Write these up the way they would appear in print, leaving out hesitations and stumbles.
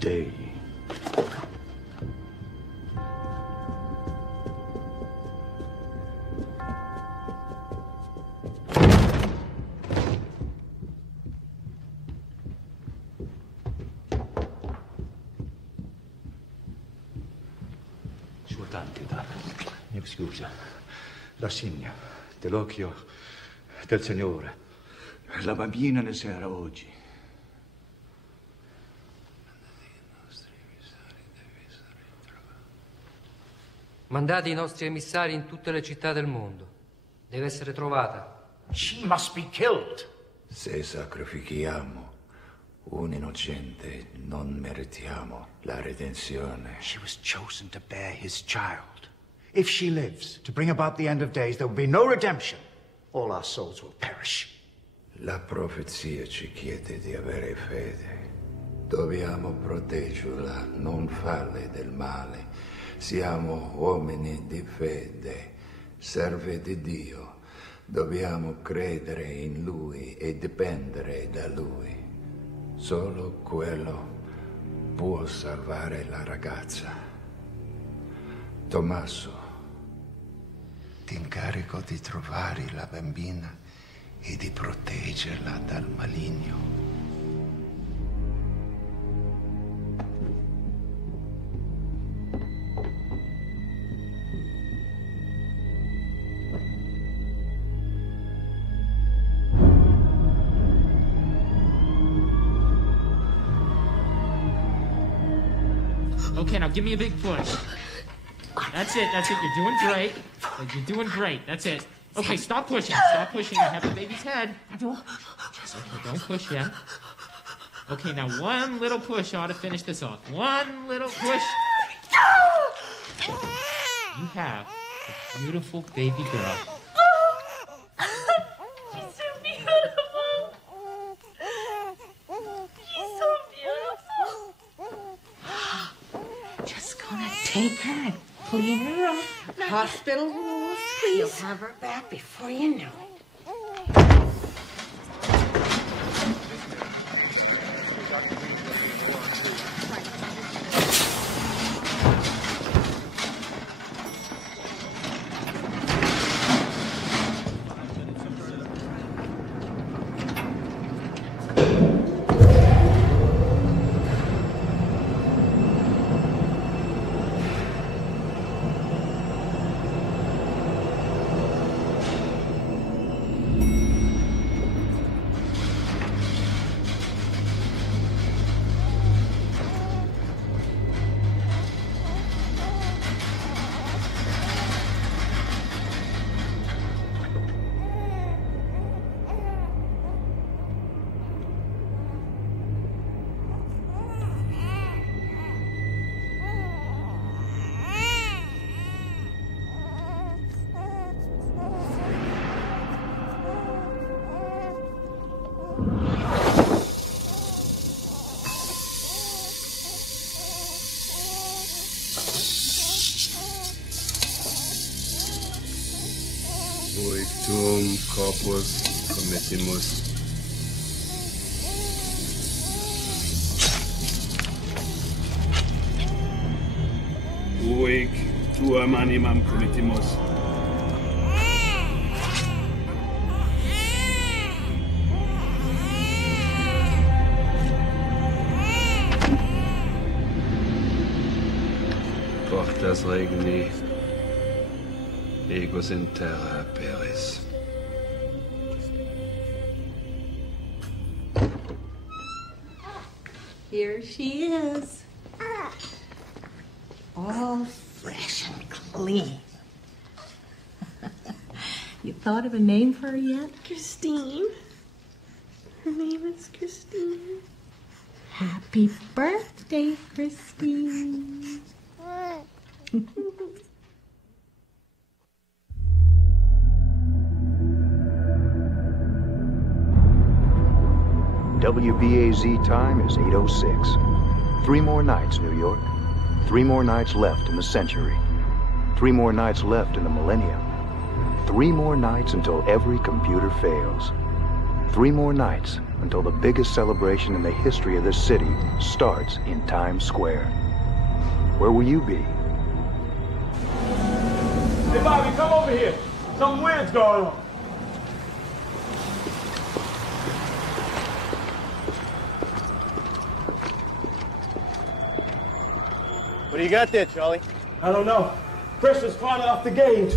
stay. Mi scusa, rassegna dell'occhio del Signore. La bambina ne sarà oggi. Mandate i nostri emissari in tutte le città del mondo. Deve essere trovata. She must be killed. Se sacrifichiamo un innocente, non meritiamo la redenzione. She was chosen to bear his child. If she lives to bring about the end of days, there will be no redemption. All our souls will perish. La profezia ci chiede di avere fede. Dobbiamo proteggerla, non farle del male. Siamo uomini di fede, serve di Dio. Dobbiamo credere in Lui e dipendere da Lui. Solo quello può salvare la ragazza. Tommaso, ti incarico di trovare la bambina e di proteggerla dal maligno. Okay, now give me a big push. That's it, you're doing great. You're doing great, that's it. Okay, stop pushing, I have the baby's head. Okay, don't push yet. Okay, now one little push ought to finish this off. One little push. You have a beautiful baby girl. She's so beautiful. She's so beautiful. Just gonna take her and clean her up. Hospital rules, please. You'll have her back before you know it. Hoictum corpus committimus. Huic tuam animam committimus. Portas regni, egos in terra peris. Here she is. All fresh and clean. You thought of a name for her yet? Christine. Her name is Christine. Happy birthday, Christine. WBAZ time is 8:06. 3 more nights, New York. 3 more nights left in the century. 3 more nights left in the millennium. 3 more nights until every computer fails. 3 more nights until the biggest celebration in the history of this city starts in Times Square. Where will you be? Hey, Bobby, come over here. Something weird's going on. What do you got there, Charlie? I don't know. Pressure's falling off the gauge.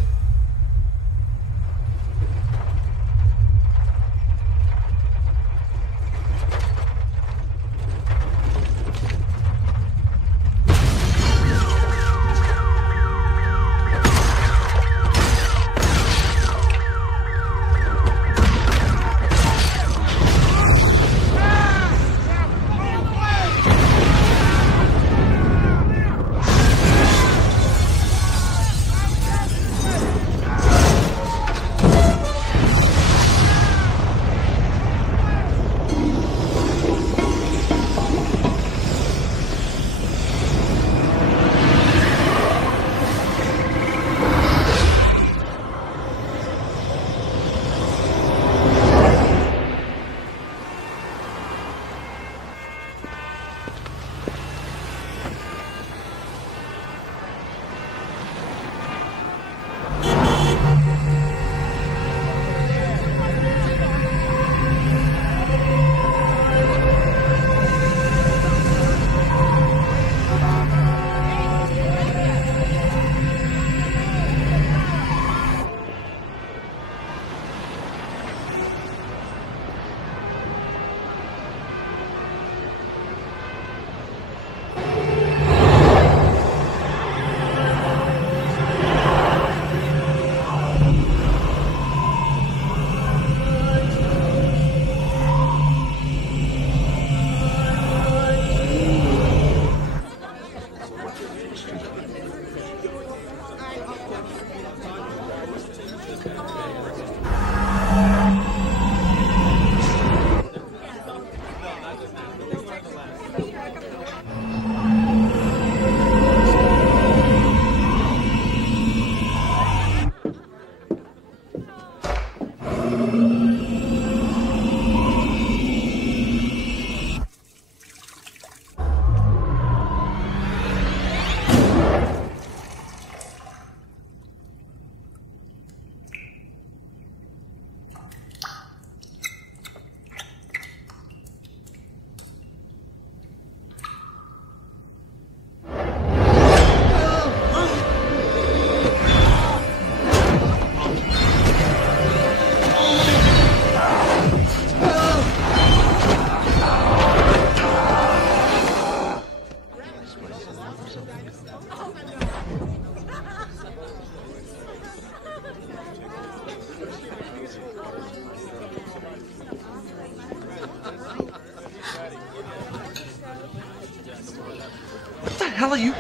hell are you?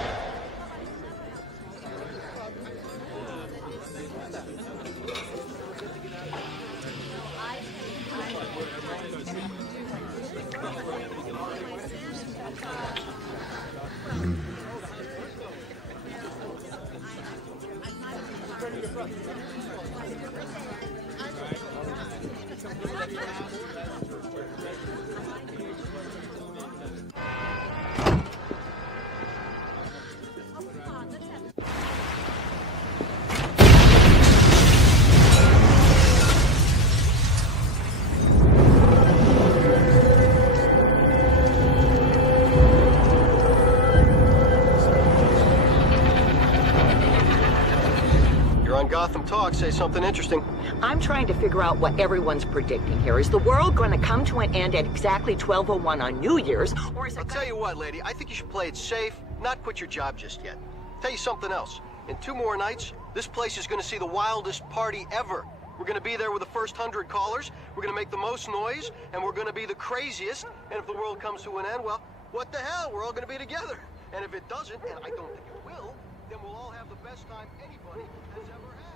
Gotham Talk, say something interesting. I'm trying to figure out what everyone's predicting here. Is the world going to come to an end at exactly 12:01 on New Year's, or is it... I'll tell you what, lady, I think you should play it safe, not quit your job just yet. Tell you something else. In 2 more nights, this place is going to see the wildest party ever. We're going to be there with the first 100 callers, we're going to make the most noise, and we're going to be the craziest, and if the world comes to an end, well, what the hell? We're all going to be together. And if it doesn't, and I don't think it will, then we'll all have the best time anybody has ever had.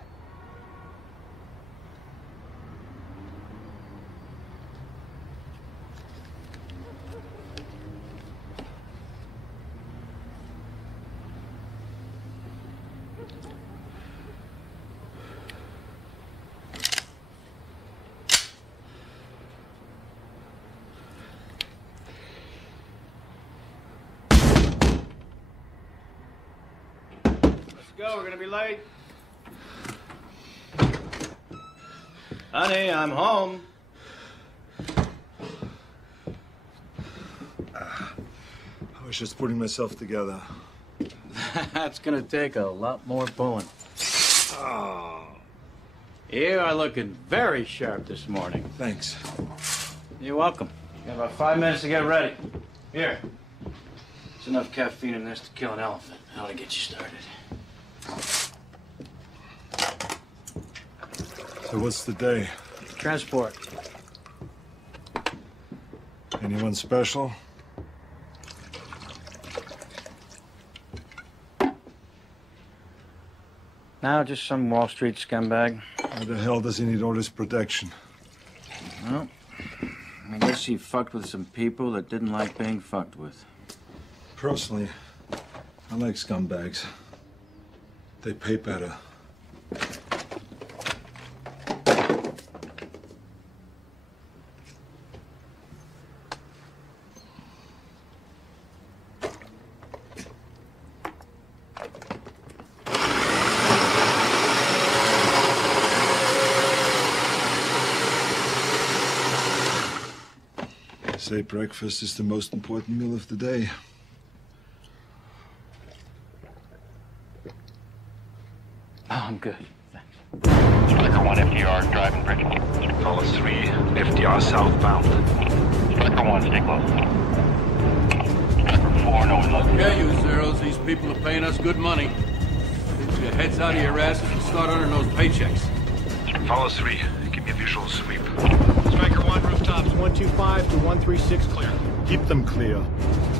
Go, we're gonna be late. Honey, I'm home. I was just putting myself together. That's gonna take a lot more pulling. Oh. You are looking very sharp this morning. Thanks. You're welcome. You have about 5 minutes to get ready. Here. There's enough caffeine in this to kill an elephant. I'll get you started. So what's the day? Transport. Anyone special? No, just some Wall Street scumbag. Why the hell does he need all this protection? Well, I guess he fucked with some people that didn't like being fucked with. Personally, I like scumbags. They pay better. Say breakfast is the most important meal of the day. Oh, I'm good. Striker 1 FDR, driving bridge. Follow 3, FDR southbound. Striker 1, stay close. Striker 4, no one left. Okay, you zeros, these people are paying us good money. Get your heads out of your asses and start earning those paychecks. Follow 3, give me a visual sweep. Striker 1, rooftops 125 to 136 clear. Keep them clear.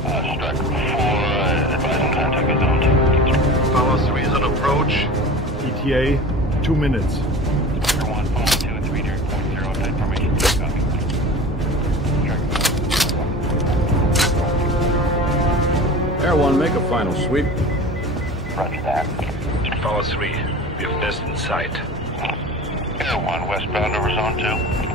Striker 4, advising contact with zone 2. Follow 3 is on approach. ETA, 2 minutes. Striker 1, phone 2 and 3, direct point 0, type formation, copy. Air 1, make a final sweep. Roger that. Follow 3, we have nest in sight. Air 1, westbound over zone 2.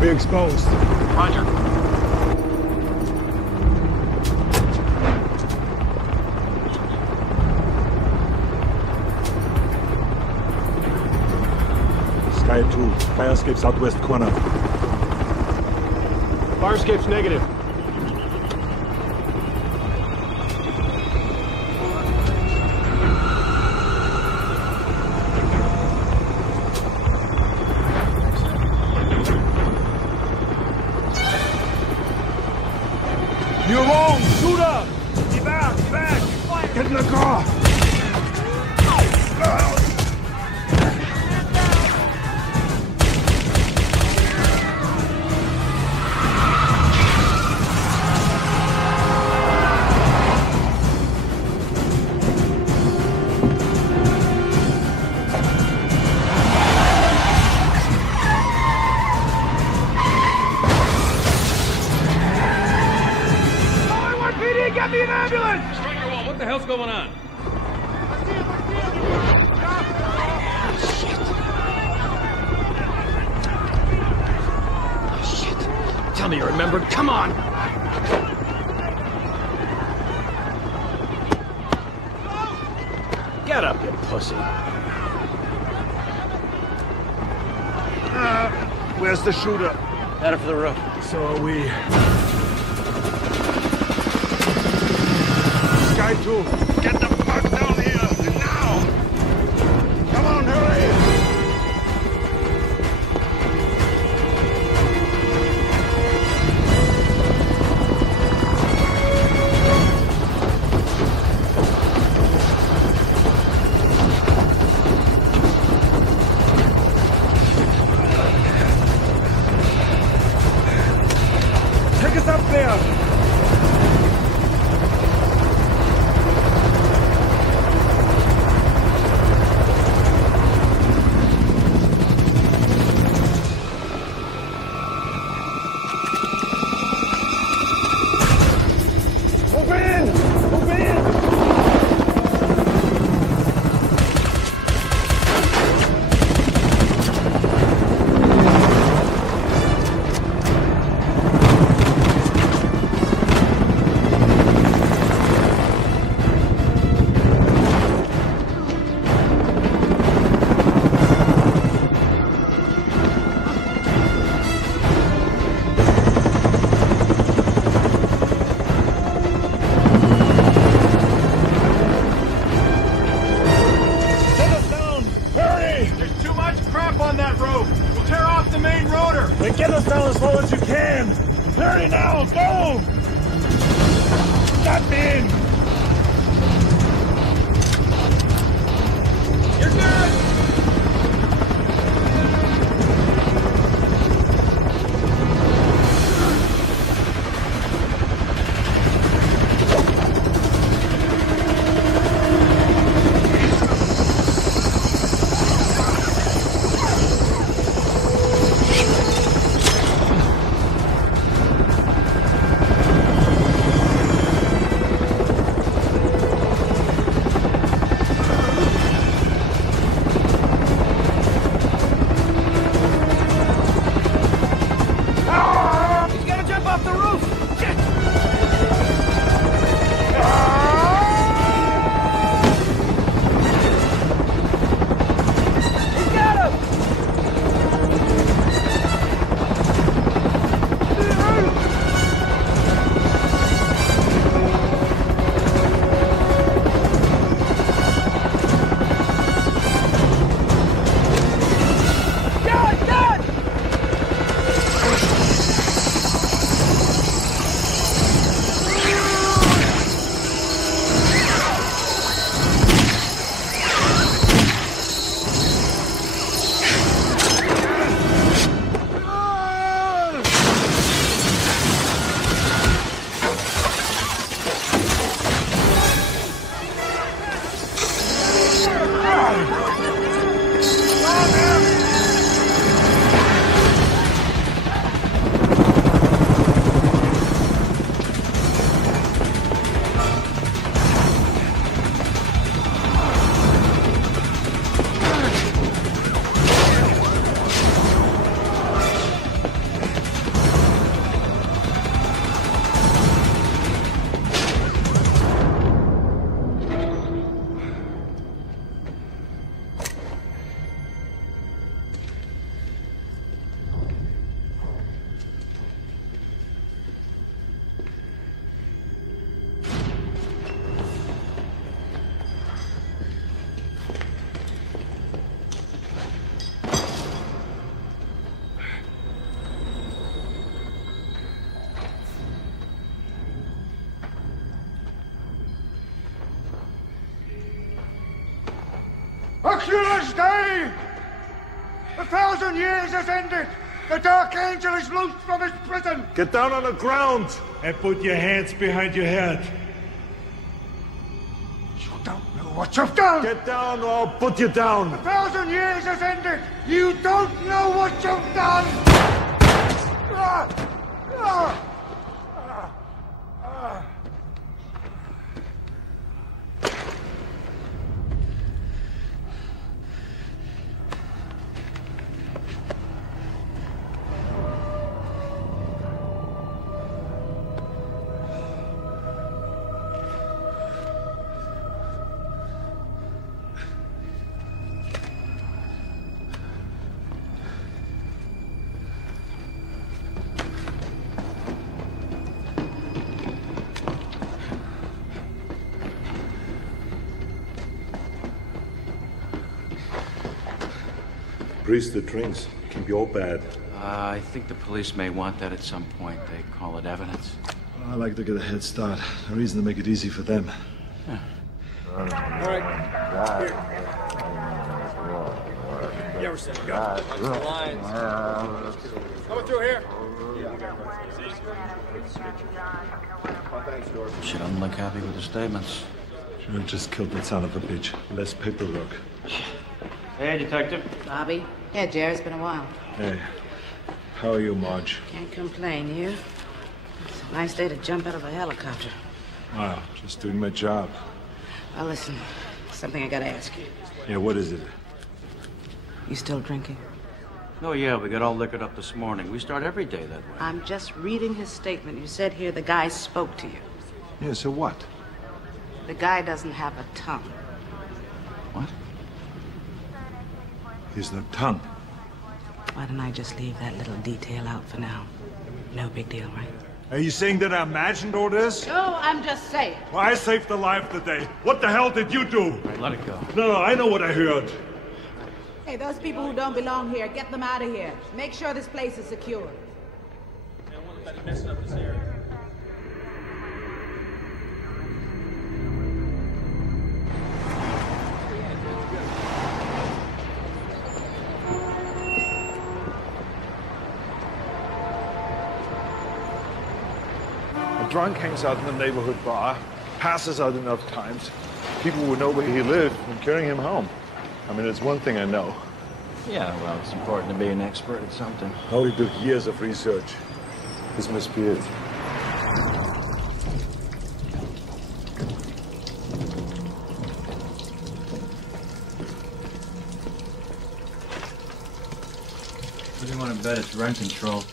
We're exposed. Roger. Sky 2, fire escape southwest corner. Fire escape's negative. going on? Tell me you remember. Come on! Get up, you pussy. Where's the shooter? Headed for the roof. So are we. Sky 2, get the fuck down here! Now! Come on, hurry! Take us up there! Then get us down as low as you can! Hurry now! Go! Stop in! You're good! Oculus Day! 1,000 years has ended! The Dark Angel is loosed from his prison! Get down on the ground and put your hands behind your head. You don't know what you've done! Get down or I'll put you down! 1,000 years has ended! You don't know what you've done! Grease the drinks. Keep your bad. I think the police may want that at some point. They call it evidence. I like to get a head start. A reason to make it easy for them. Yeah. All right. You ever said go? Coming through here. She doesn't look happy with the statements. Should have just killed that son of a bitch. Less paperwork. Hey, Detective. Bobby. Yeah, Jerry, it's been a while. Hey. How are you, Marge? Can't complain, you? It's a nice day to jump out of a helicopter. Wow, just doing my job. Well, listen, something I gotta ask you. Yeah, what is it? You still drinking? Oh, yeah, we got all liquored up this morning. We start every day that way. I'm just reading his statement. You said here the guy spoke to you. Yeah, so what? The guy doesn't have a tongue. What? He's no tongue. Why don't I just leave that little detail out for now? No big deal, right? Are you saying that I imagined all this? No, I'm just saying. Well, I saved the life today. What the hell did you do? All right, let it go. No, I know what I heard. Hey, those people who don't belong here, get them out of here. Make sure this place is secure. A drunk hangs out in the neighborhood bar, passes out enough times. People will know where he lived and carrying him home. I mean, it's one thing I know. Yeah, well, it's important to be an expert at something. Only took years of research. This must be it. What do you want to bet it's rent control?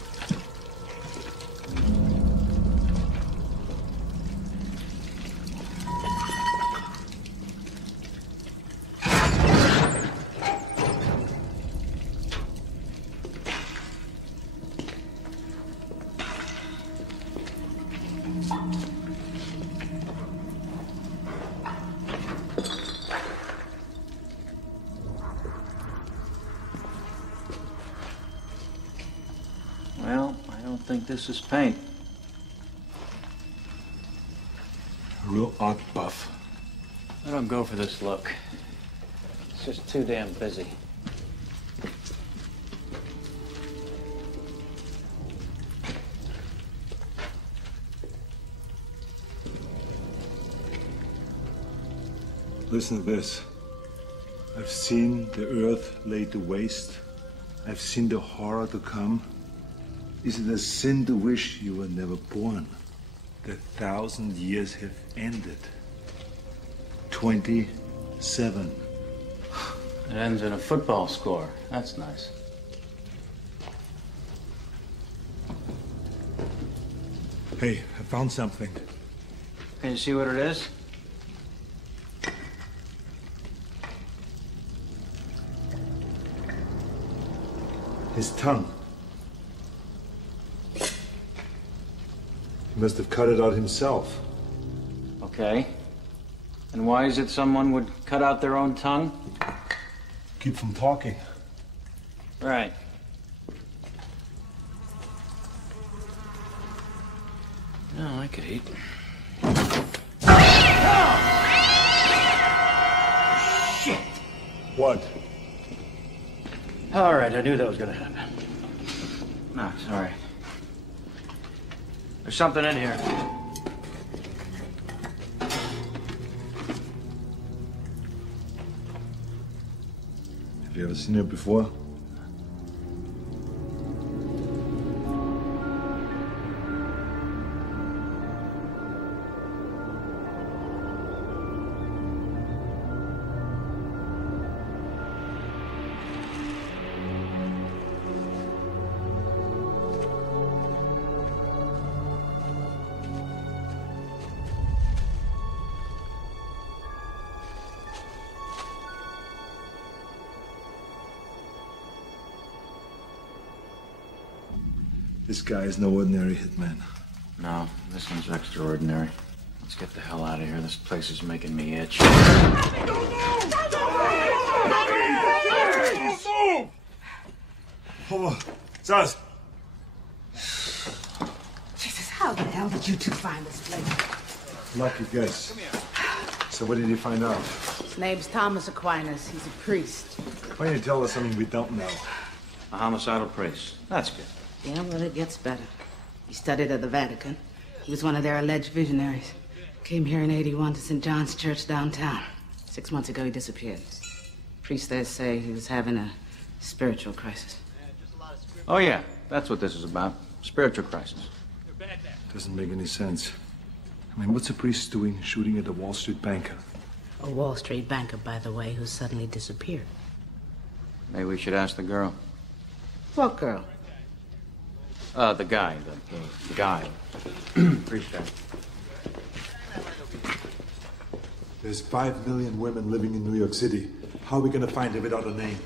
Well, I don't think this is paint. A real art buff. I don't go for this look. It's just too damn busy. Listen to this. I've seen the earth laid to waste. I've seen the horror to come. Is it a sin to wish you were never born? The 1,000 years have ended. 27. It ends in a football score. That's nice. Hey, I found something. Can you see what it is? His tongue. He must have cut it out himself. Okay. And why is it someone would cut out their own tongue? Keep from talking. Right. No, I could eat. Shit! What? All right, I knew that was gonna happen. No, sorry. There's something in here. Have you ever seen it before? This guy is no ordinary hitman. No, this one's extraordinary. Let's get the hell out of here. This place is making me itch. Oh, Zaz. Jesus, how the hell did you two find this place? Lucky guess. So what did you find out? His name's Thomas Aquinas. He's a priest. Why don't you tell us something we don't know? A homicidal priest. That's good. Yeah, well, it gets better. He studied at the Vatican. He was one of their alleged visionaries. Came here in '81 to St. John's Church downtown. 6 months ago, he disappeared. Priests there say he was having a spiritual crisis. Oh, yeah. That's what this is about. Spiritual crisis. Doesn't make any sense. I mean, what's a priest doing shooting at a Wall Street banker? A Wall Street banker, by the way, who suddenly disappeared. Maybe we should ask the girl. What girl? The guy. The guy. Priest guy. There's 5 million women living in New York City. How are we gonna find her without a name?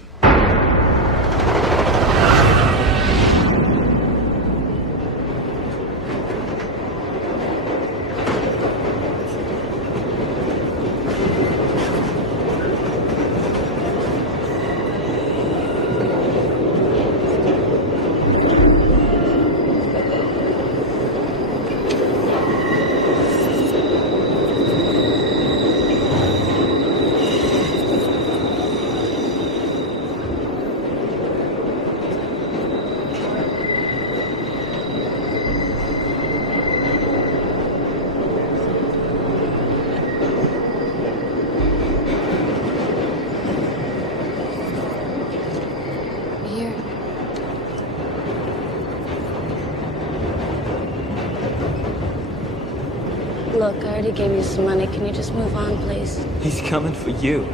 Look, I already gave you some money. Can you just move on, please? He's coming for you.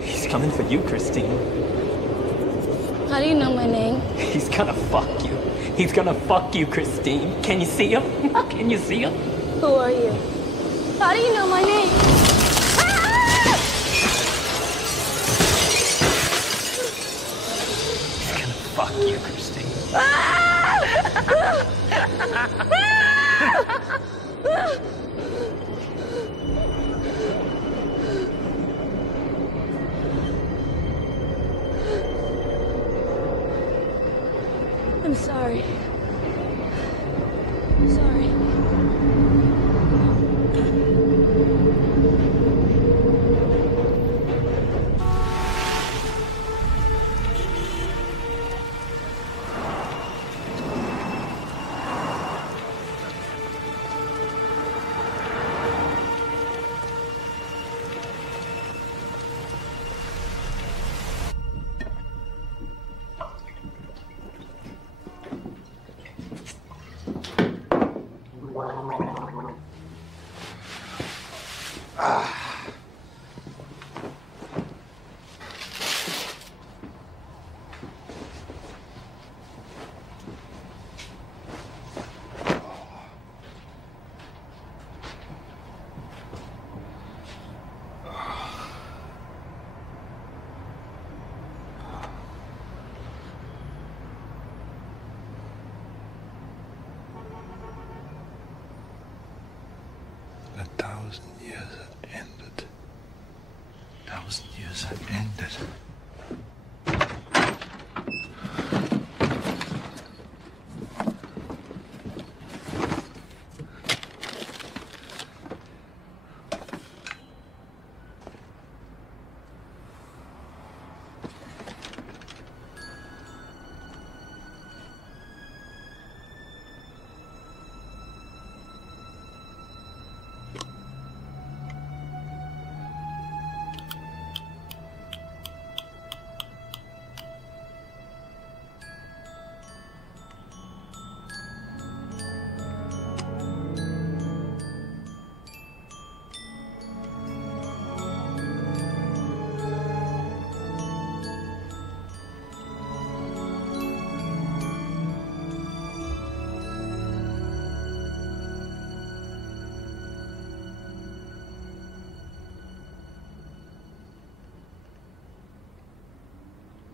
He's coming for you, Christine. How do you know my name? He's gonna fuck you. He's gonna fuck you, Christine. Can you see him? Can you see him? Who are you? How do you know my name? He's gonna fuck you, Christine. I'm sorry. Sorry.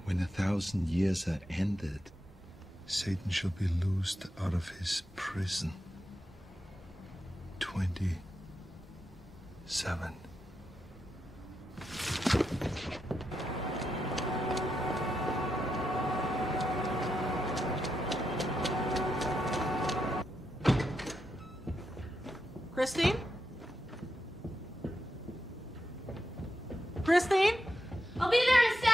When 1,000 years are ended, Satan shall be loosed out of his prison. 27. Christine? Christine? I'll be there in a sec.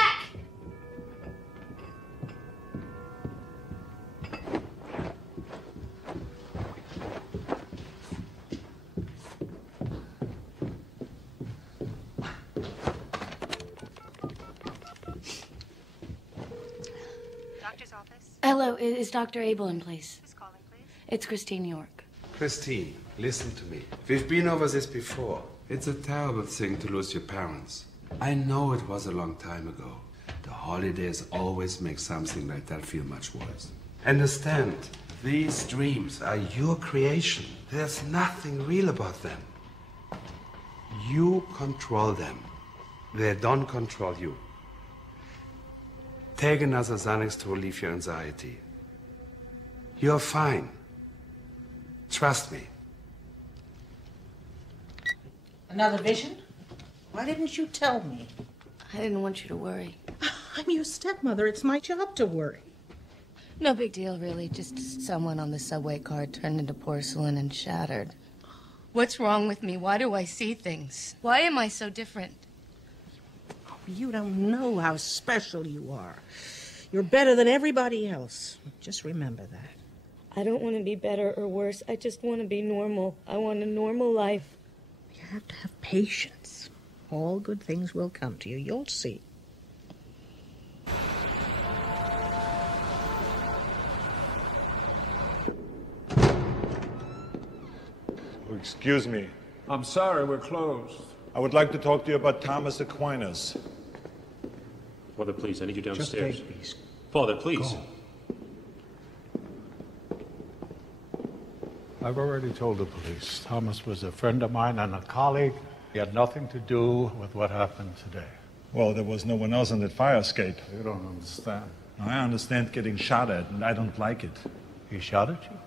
Doctor's office? Hello, is Dr. Abel in, please? Who's calling, please? It's Christine York. Christine, listen to me. We've been over this before. It's a terrible thing to lose your parents. I know it was a long time ago. The holidays always make something like that feel much worse. Understand, these dreams are your creation. There's nothing real about them. You control them. They don't control you. Take another Xanax to relieve your anxiety. You're fine. Trust me. Another vision? Why didn't you tell me? I didn't want you to worry. I'm your stepmother. It's my job to worry. No big deal, really. Just someone on the subway car turned into porcelain and shattered. What's wrong with me? Why do I see things? Why am I so different? You don't know how special you are. You're better than everybody else. Just remember that. I don't want to be better or worse. I just want to be normal. I want a normal life. You have to have patience. All good things will come to you. You'll see. Oh, excuse me. I'm sorry, we're closed. I would like to talk to you about Thomas Aquinas. Father, please, I need you downstairs. Just please. Father, please. Go. I've already told the police. Thomas was a friend of mine and a colleague. He had nothing to do with what happened today. Well, there was no one else on that fire escape. You don't understand. I understand getting shot at, and I don't like it. He shot at you?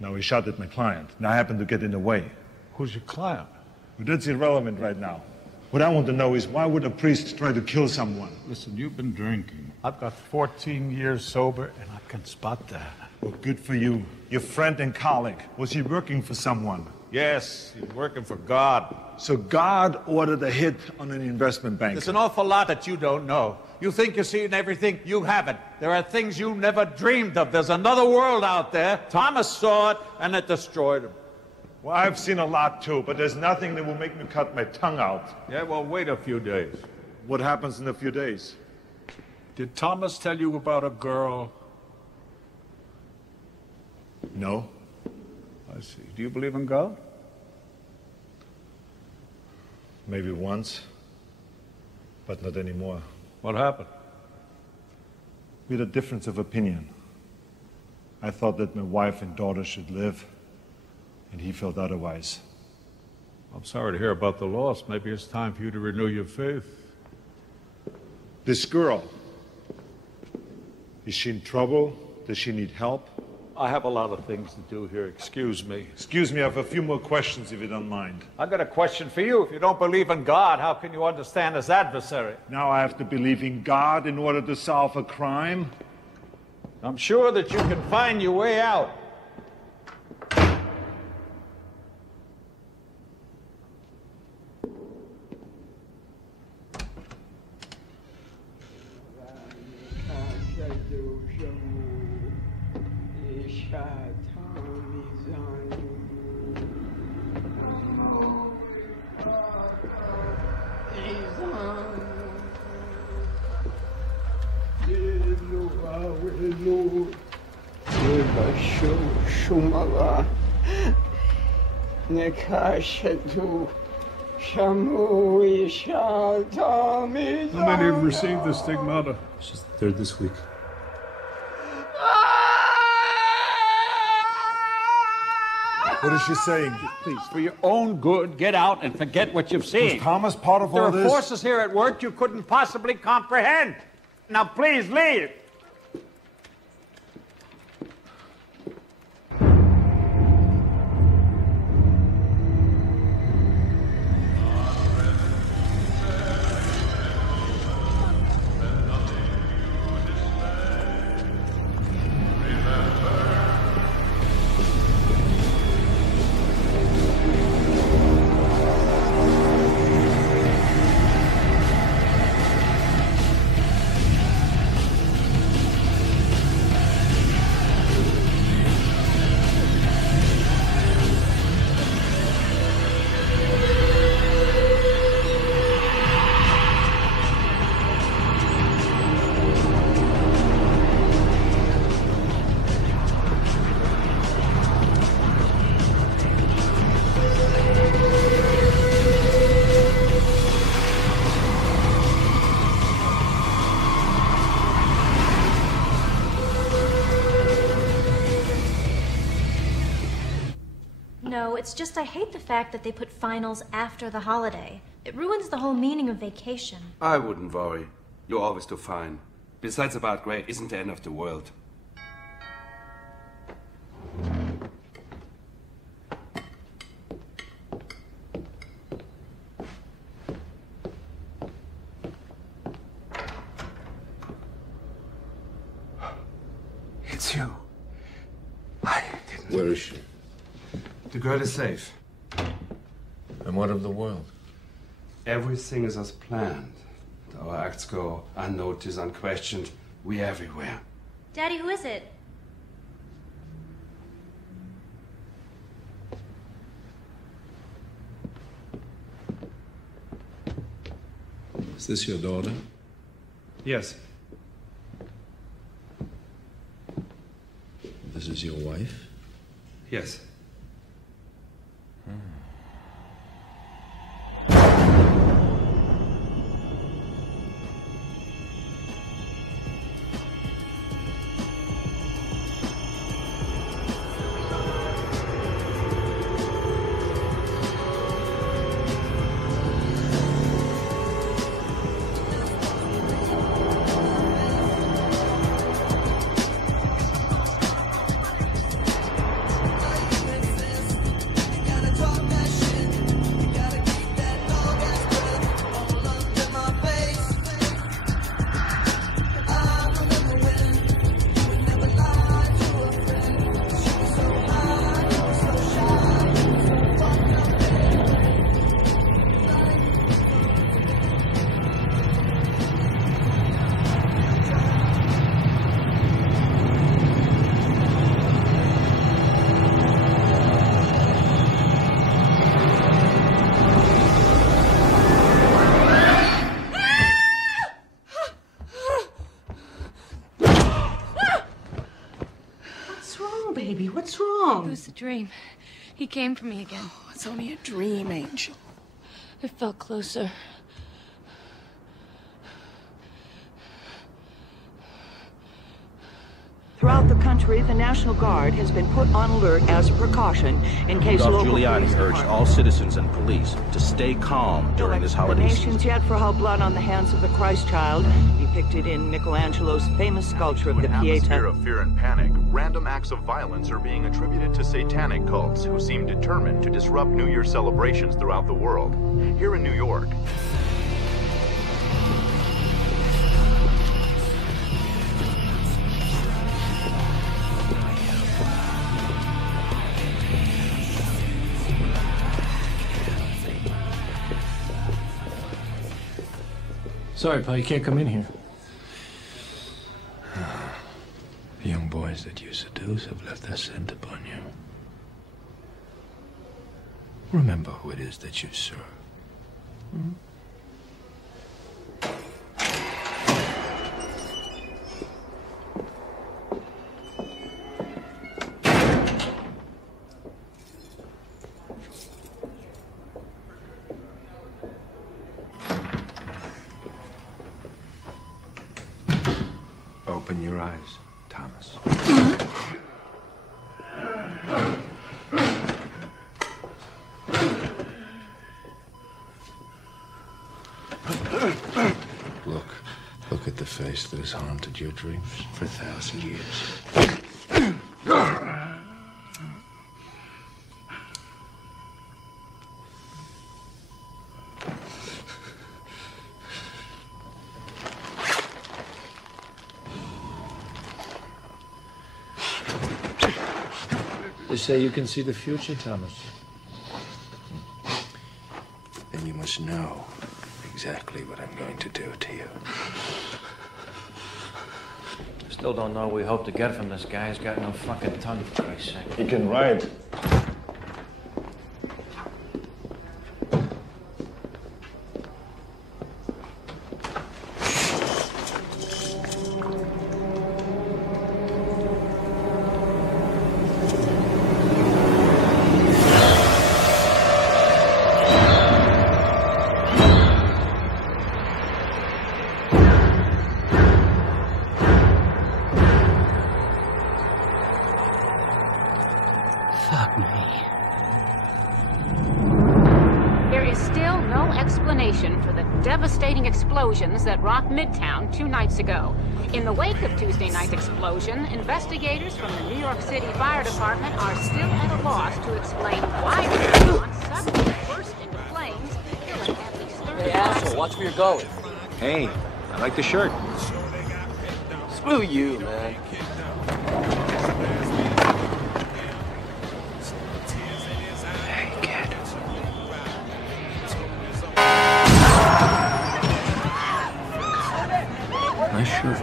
No, he shot at my client, and I happened to get in the way. Who's your client? Well, that's irrelevant right now. What I want to know is, why would a priest try to kill someone? Listen, you've been drinking. I've got 14 years sober, and I can spot that. Well, good for you. Your friend and colleague, was he working for someone? Yes, he's working for God. So God ordered a hit on an investment bank. There's an awful lot that you don't know. You think you're seeing everything. You haven't. There are things you never dreamed of. There's another world out there. Thomas saw it, and it destroyed him. Well, I've seen a lot too, but there's nothing that will make me cut my tongue out. Yeah, well, wait a few days. What happens in a few days? Did Thomas tell you about a girl? No. I see. Do you believe in God? Maybe once, but not anymore. What happened? We had a difference of opinion. I thought that my wife and daughter should live, and he felt otherwise. I'm sorry to hear about the loss. Maybe it's time for you to renew your faith. This girl, is she in trouble? Does she need help? I have a lot of things to do here. Excuse me. Excuse me, I have a few more questions if you don't mind. I've got a question for you. If you don't believe in God, how can you understand his adversary? Now I have to believe in God in order to solve a crime? I'm sure that you can find your way out. How many have received the stigmata? She's the third this week. What is she saying? Please, for your own good, get out and forget what you've seen. Was Thomas part of all this? There are forces here at work you couldn't possibly comprehend. Now, please leave. know. It's just I hate the fact that they put finals after the holiday. It ruins the whole meaning of vacation. I wouldn't worry. You'll always do fine. Besides, about grade isn't the end of the world. It's you. I didn't... Where is she? The girl is safe. And what of the world? Everything is as planned. Our acts go unnoticed, unquestioned. We're everywhere. Daddy, who is it? Is this your daughter? Yes. This is your wife? Yes. What's wrong? It was a dream. He came for me again. Oh, it's only a dream, Angel. I felt closer. Throughout the country, the National Guard has been put on alert as a precaution in case Rudolph local Giuliani police urged all citizens and police to stay calm during this holiday season. Explanations yet for how blood on the hands of the Christ child, depicted in Michelangelo's famous sculpture of the Pieta. Atmosphere of fear and panic, random acts of violence are being attributed to satanic cults who seem determined to disrupt New Year celebrations throughout the world. Here in New York, Sorry, Pa, you can't come in here. The young boys that you seduce have left their scent upon you. Remember who it is that you serve. Hmm? Open your eyes, Thomas. Look at the face that has haunted your dreams for 1,000 years. They say you can see the future, Thomas. Then you must know exactly what I'm going to do to you. Still don't know what we hope to get from this guy. He's got no fucking tongue, for Christ's sake. he can write. Fuck me. devastating explosions that rocked Midtown 2 nights ago. In the wake of Tuesday night's explosion, investigators from the New York City Fire Department are still at a loss to explain why the restaurant suddenly burst into flames, killing at least 30 Hey, asshole, watch where you're going. Hey, I like the shirt. Screw you, man. Nice shirt.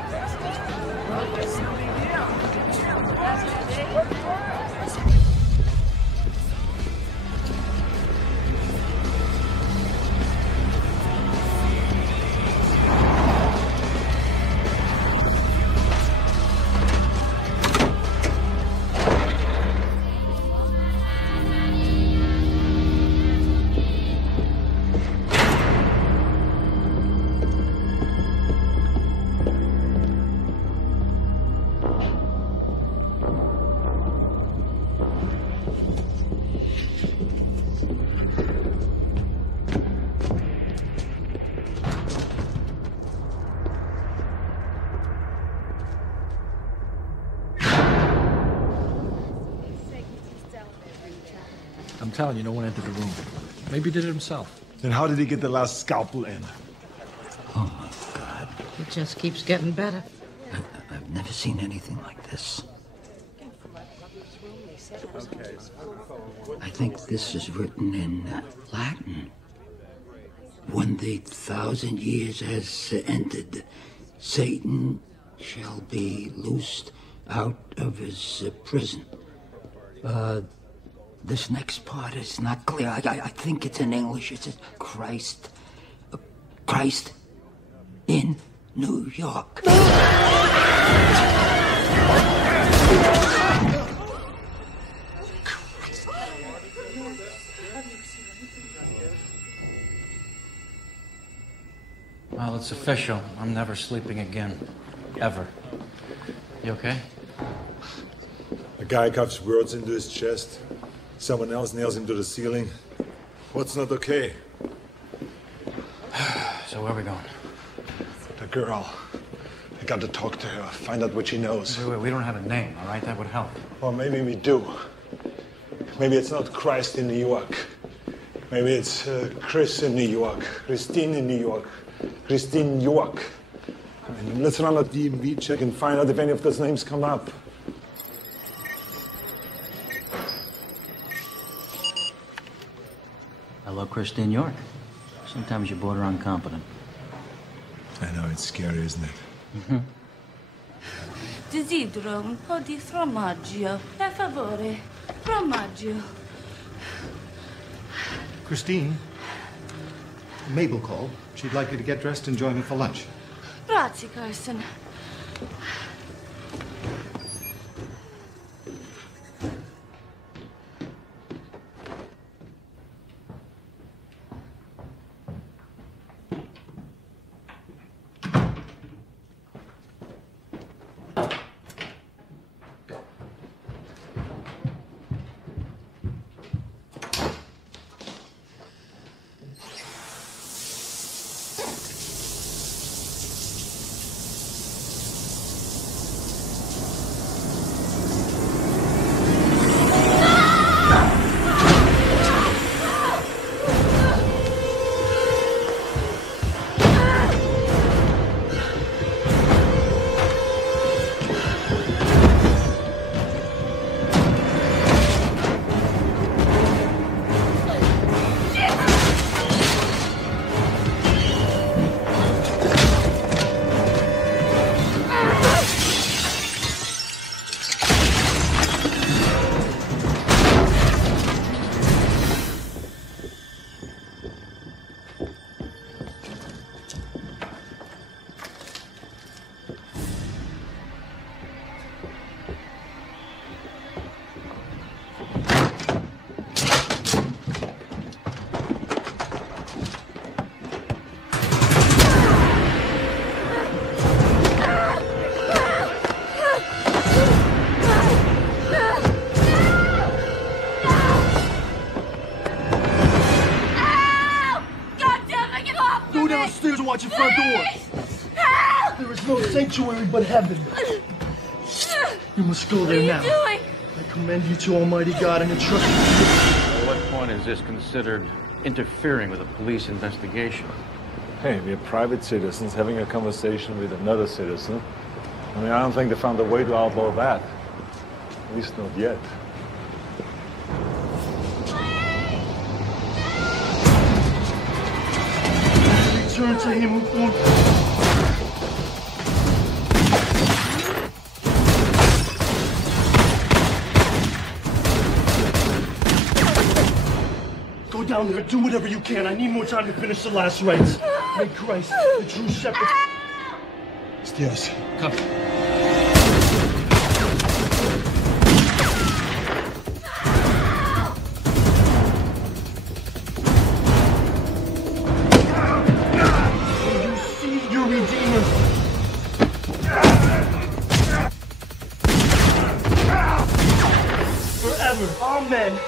I'm telling you, no one entered the room. Maybe he did it himself. Then how did he get the last scalpel in? Oh, my God. It just keeps getting better. I've never seen anything like this. I think this is written in Latin. When the 1,000 years has ended, Satan shall be loosed out of his prison. This next part is not clear. I think it's in English. It says Christ in New York. Well, it's official. I'm never sleeping again. Ever. You okay? A guy cuffs words into his chest. Someone else nails him to the ceiling. What's not okay? So where are we going? The girl. I got to talk to her, find out what she knows. Wait, we don't have a name, all right? That would help. Well, maybe we do. Maybe it's not Christ in New York. Maybe it's Chris in New York, Christine in New York, Christine York. I mean, let's run a DMV check and find out if any of those names come up. Hello, Christine York. Sometimes you border on competent. I know, it's scary, isn't it? Mm-hmm. Desidero un po' di formaggio. Per favore, formaggio. Christine, Mabel called. She'd like you to get dressed and join me for lunch. Grazie, Carson. Watch your front door. Help! There is no sanctuary but heaven. You must go there now. What are you doing? I commend you to Almighty God and entrust you to me. At what point is this considered interfering with a police investigation? Hey, we're private citizens having a conversation with another citizen. I mean, I don't think they found a way to outlaw that. At least not yet. Return to him who formed. Go down there, do whatever you can. I need more time to finish the last rites. May Christ, the true shepherd. Stairs. Come. You see your Redeemer. Forever. Amen.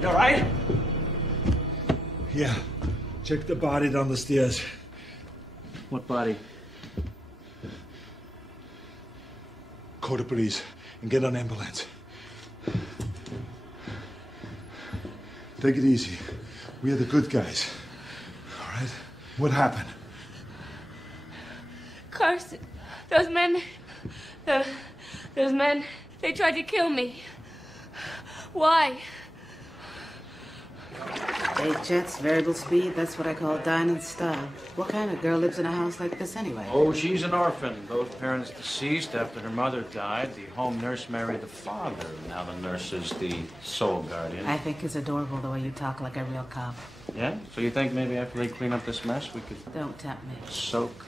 You all right? Yeah. Check the body down the stairs. What body? Call the police and get an ambulance. Take it easy. We are the good guys. All right? What happened? Carson, those men, they tried to kill me. Why? 8 jets, variable speed, that's what I call dying in style. What kind of girl lives in a house like this anyway? Oh, she's an orphan. Both parents deceased after her mother died. The home nurse married the father. Now the nurse is the sole guardian. I think it's adorable the way you talk like a real cop. Yeah? So you think maybe after they clean up this mess, we could... Don't tempt me. Soak?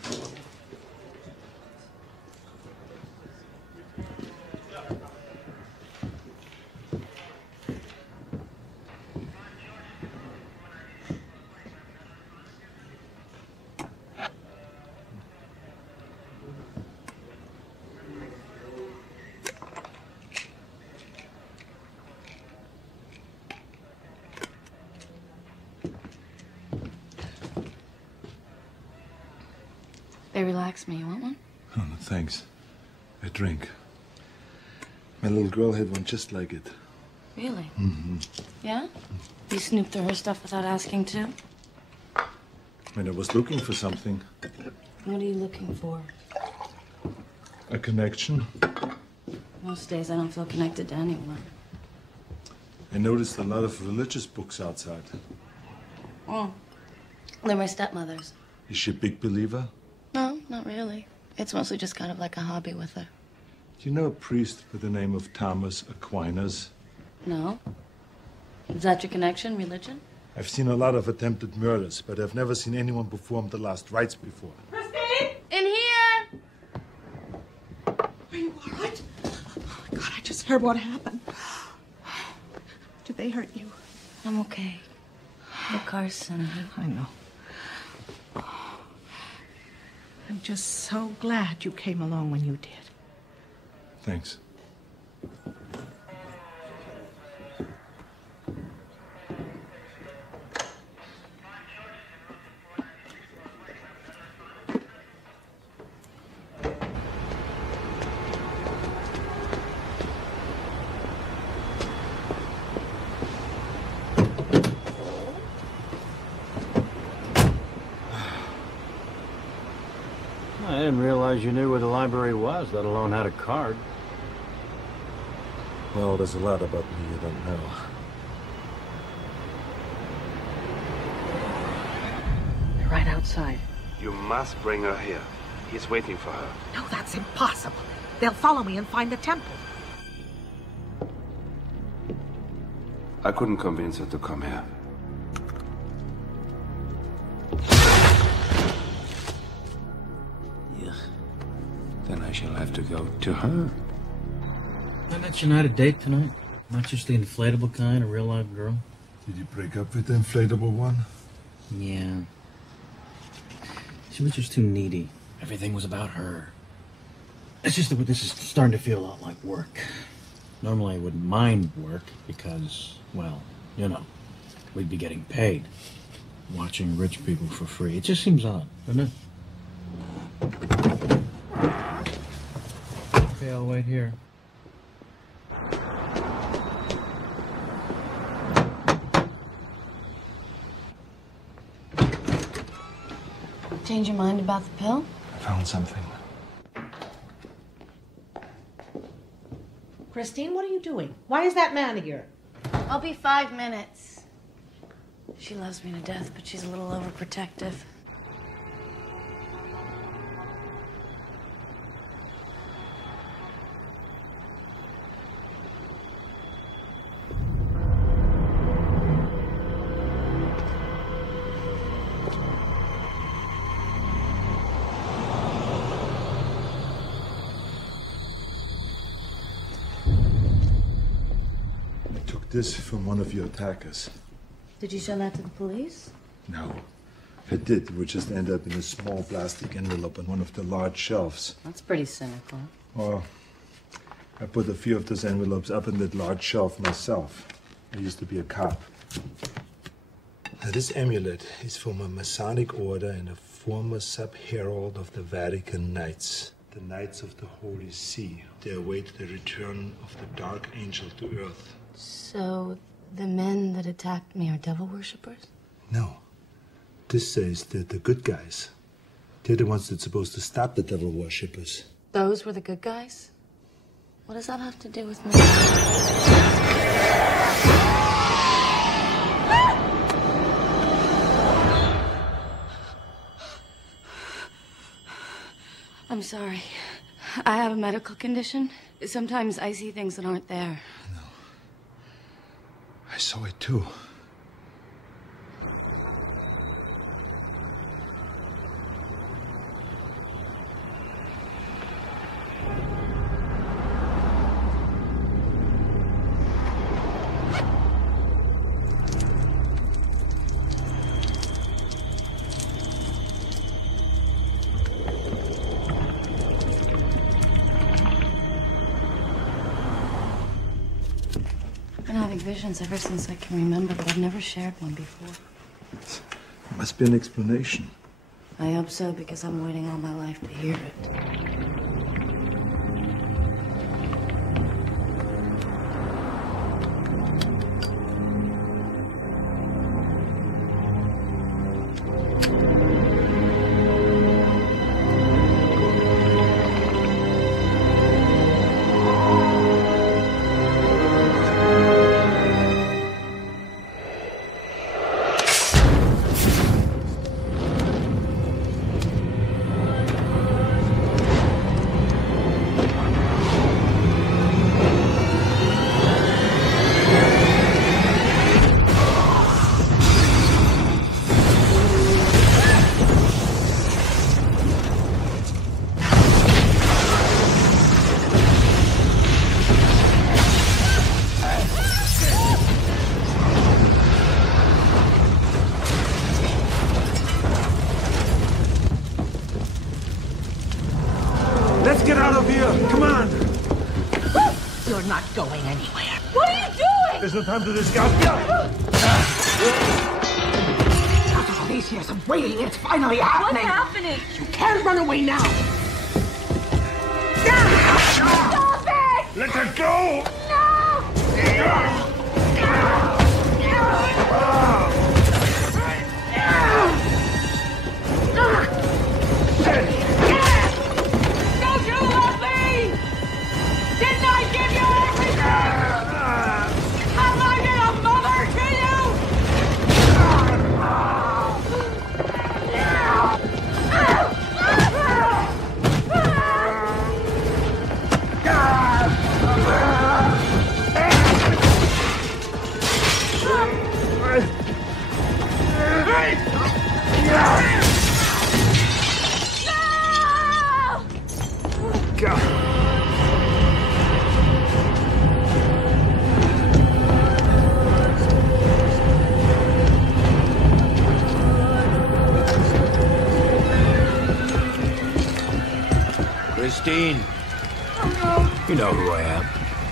They relax me. You want one? Oh, no, thanks. I drink. My little girl had one just like it. Really? Mm-hmm. Yeah? You snooped through her stuff without asking too? When I was looking for something. What are you looking for? A connection. Most days I don't feel connected to anyone. I noticed a lot of religious books outside. Oh. They're my stepmother's. Is she a big believer? No, not really. It's mostly just kind of like a hobby with her. Do you know a priest with the name of Thomas Aquinas? No. Is that your connection, religion? I've seen a lot of attempted murders, but I've never seen anyone perform the last rites before. Christine! In here! Are you all right? Oh, my God, I just heard what happened. Did they hurt you? I'm okay. Oh, Carson. I know. I'm just so glad you came along when you did. Thanks. I didn't realize you knew where the library was, let alone had a card. Well, there's a lot about me you don't know. They're right outside. You must bring her here. He's waiting for her. No, that's impossible. They'll follow me and find the temple. I couldn't convince her to come here. Yeah. Then I shall have to go to her. I met you not a date tonight? Not just the inflatable kind, a real live girl? Did you break up with the inflatable one? Yeah. She was just too needy. Everything was about her. It's just that this is starting to feel a lot like work. Normally I wouldn't mind work because, well, you know, we'd be getting paid. Watching rich people for free. It just seems odd, doesn't it? Okay, I'll wait here. Change your mind about the pill? I found something. Christine, what are you doing? Why is that man here? I'll be 5 minutes. She loves me to death, but she's a little overprotective. This from one of your attackers. Did you show that to the police? No. If I did, it would just end up in a small plastic envelope on one of the large shelves. That's pretty cynical. Well, I put a few of those envelopes up in that large shelf myself. I used to be a cop. Now, this amulet is from a Masonic order and a former sub-herald of the Vatican Knights. The Knights of the Holy See. They await the return of the Dark Angel to Earth. So, the men that attacked me are devil worshippers? No. This says they're the good guys. They're the ones that's supposed to stop the devil worshippers. Those were the good guys? What does that have to do with me? I'm sorry. I have a medical condition. Sometimes I see things that aren't there. I saw it too. I've been having visions ever since I can remember, but I've never shared one before. There must be an explanation. I hope so, because I'm waiting all my life to hear it. Get out of here! Come on! You're not going anywhere. What are you doing? There's no time to discuss. After all these years of waiting, it's finally happening. What's happening? You can't run away now. Stop it! Let her go! No! Christine. Oh, no. You know who I am.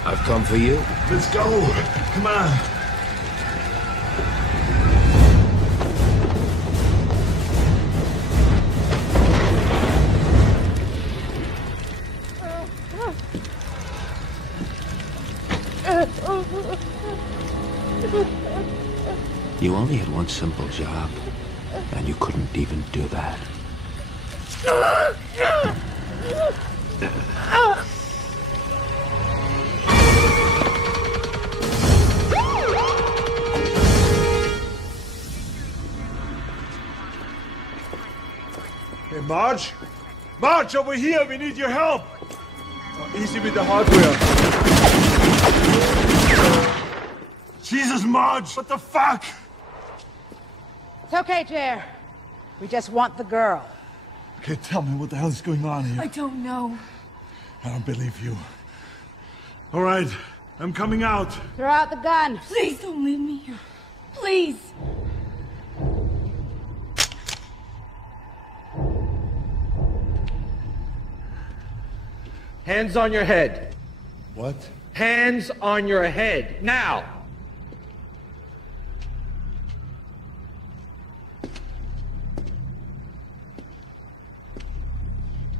I've come for you. Let's go. Come on. You only had one simple job, and you couldn't even do that. Hey, Marge? Marge, over here! We need your help! Easy with the hardware. Jesus, Marge! What the fuck? It's okay, Jer. We just want the girl. Okay, tell me what the hell is going on here. I don't know. I don't believe you. All right, I'm coming out. Throw out the gun. Please don't leave me here. Please. Hands on your head. What? Hands on your head, now!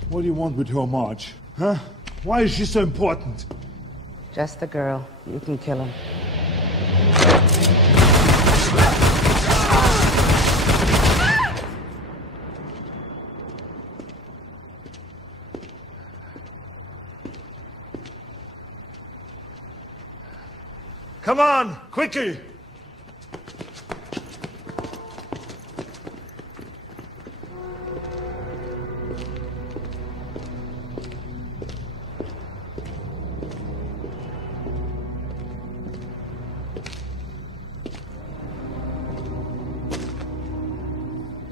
What do you want with her, Marge? Huh? Why is she so important? Just the girl. You can kill him. Come on, quickly!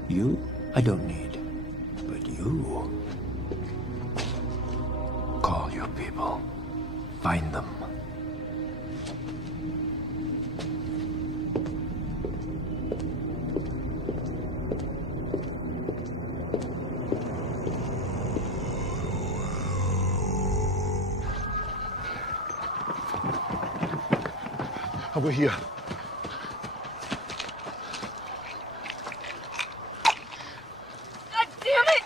You, I don't need. But you... Call your people. Find them. Over here. God damn it!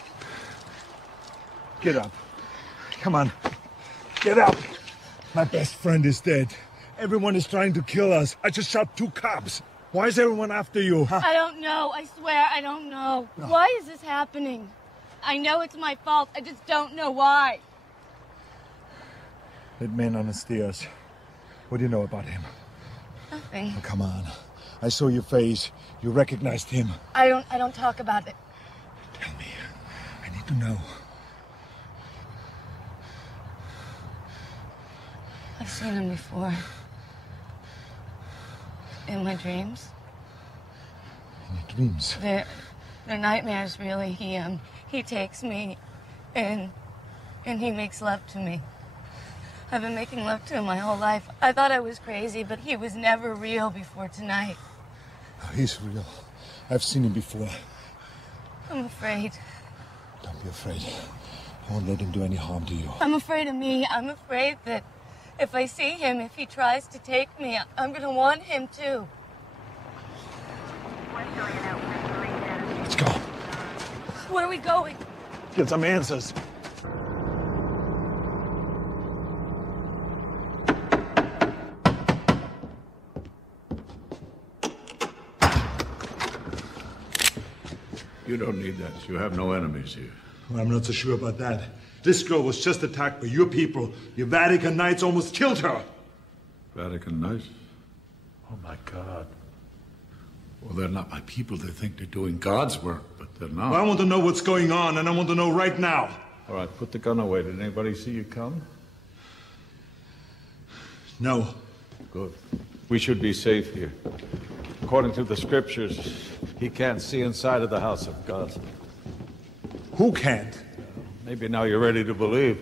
Get up. Come on. Get up. My best friend is dead. Everyone is trying to kill us. I just shot 2 cops. Why is everyone after you, huh? I don't know. I swear I don't know. No. Why is this happening? I know it's my fault. I just don't know why. That man on the stairs. What do you know about him? Nothing. Oh, come on. I saw your face. You recognized him. I don't talk about it. Tell me. I need to know. I've seen him before. In my dreams. In your dreams? They're nightmares, really. He takes me and he makes love to me. I've been making love to him my whole life. I thought I was crazy, but he was never real before tonight. Oh, he's real. I've seen him before. I'm afraid. Don't be afraid. I won't let him do any harm to you. I'm afraid of me. I'm afraid that if I see him, if he tries to take me, I'm gonna want him too. Let's go. Where are we going? Get some answers. You don't need that. You have no enemies here. Well, I'm not so sure about that. This girl was just attacked by your people. Your Vatican Knights almost killed her. Vatican Knights? Oh, my God. Well, they're not my people. They think they're doing God's work, but they're not. Well, I want to know what's going on, and I want to know right now. All right, put the gun away. Did anybody see you come? No. Good. We should be safe here. According to the scriptures, he can't see inside of the house of God. Who can't? Maybe now you're ready to believe.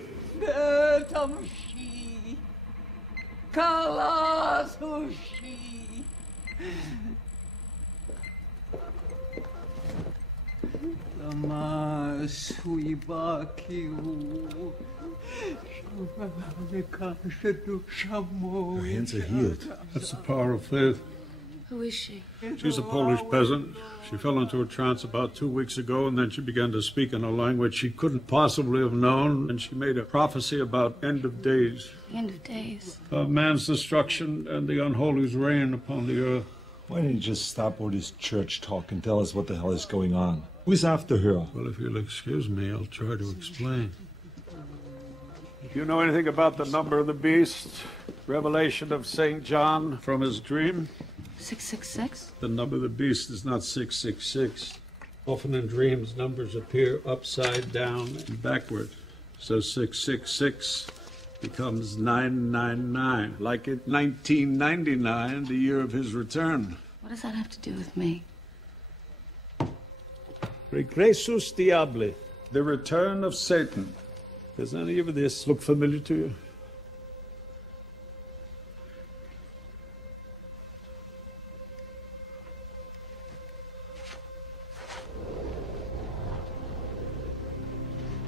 Her hands are healed. That's the power of faith. Who is she? She's a Polish peasant. She fell into a trance about 2 weeks ago, and then she began to speak in a language she couldn't possibly have known, and she made a prophecy about end of days. The end of days. Of man's destruction and the unholy's reign upon the earth. Why don't you just stop all this church talk and tell us what the hell is going on? Who's after her? Well, if you'll excuse me, I'll try to explain. Do you know anything about the number of the beast? Revelation of St. John from his dream? 666? The number of the beast is not 666. Often in dreams, numbers appear upside down and backward. So 666 becomes 999, like in 1999, the year of his return. What does that have to do with me? Regressus Diabli, the return of Satan. Does any of this look familiar to you?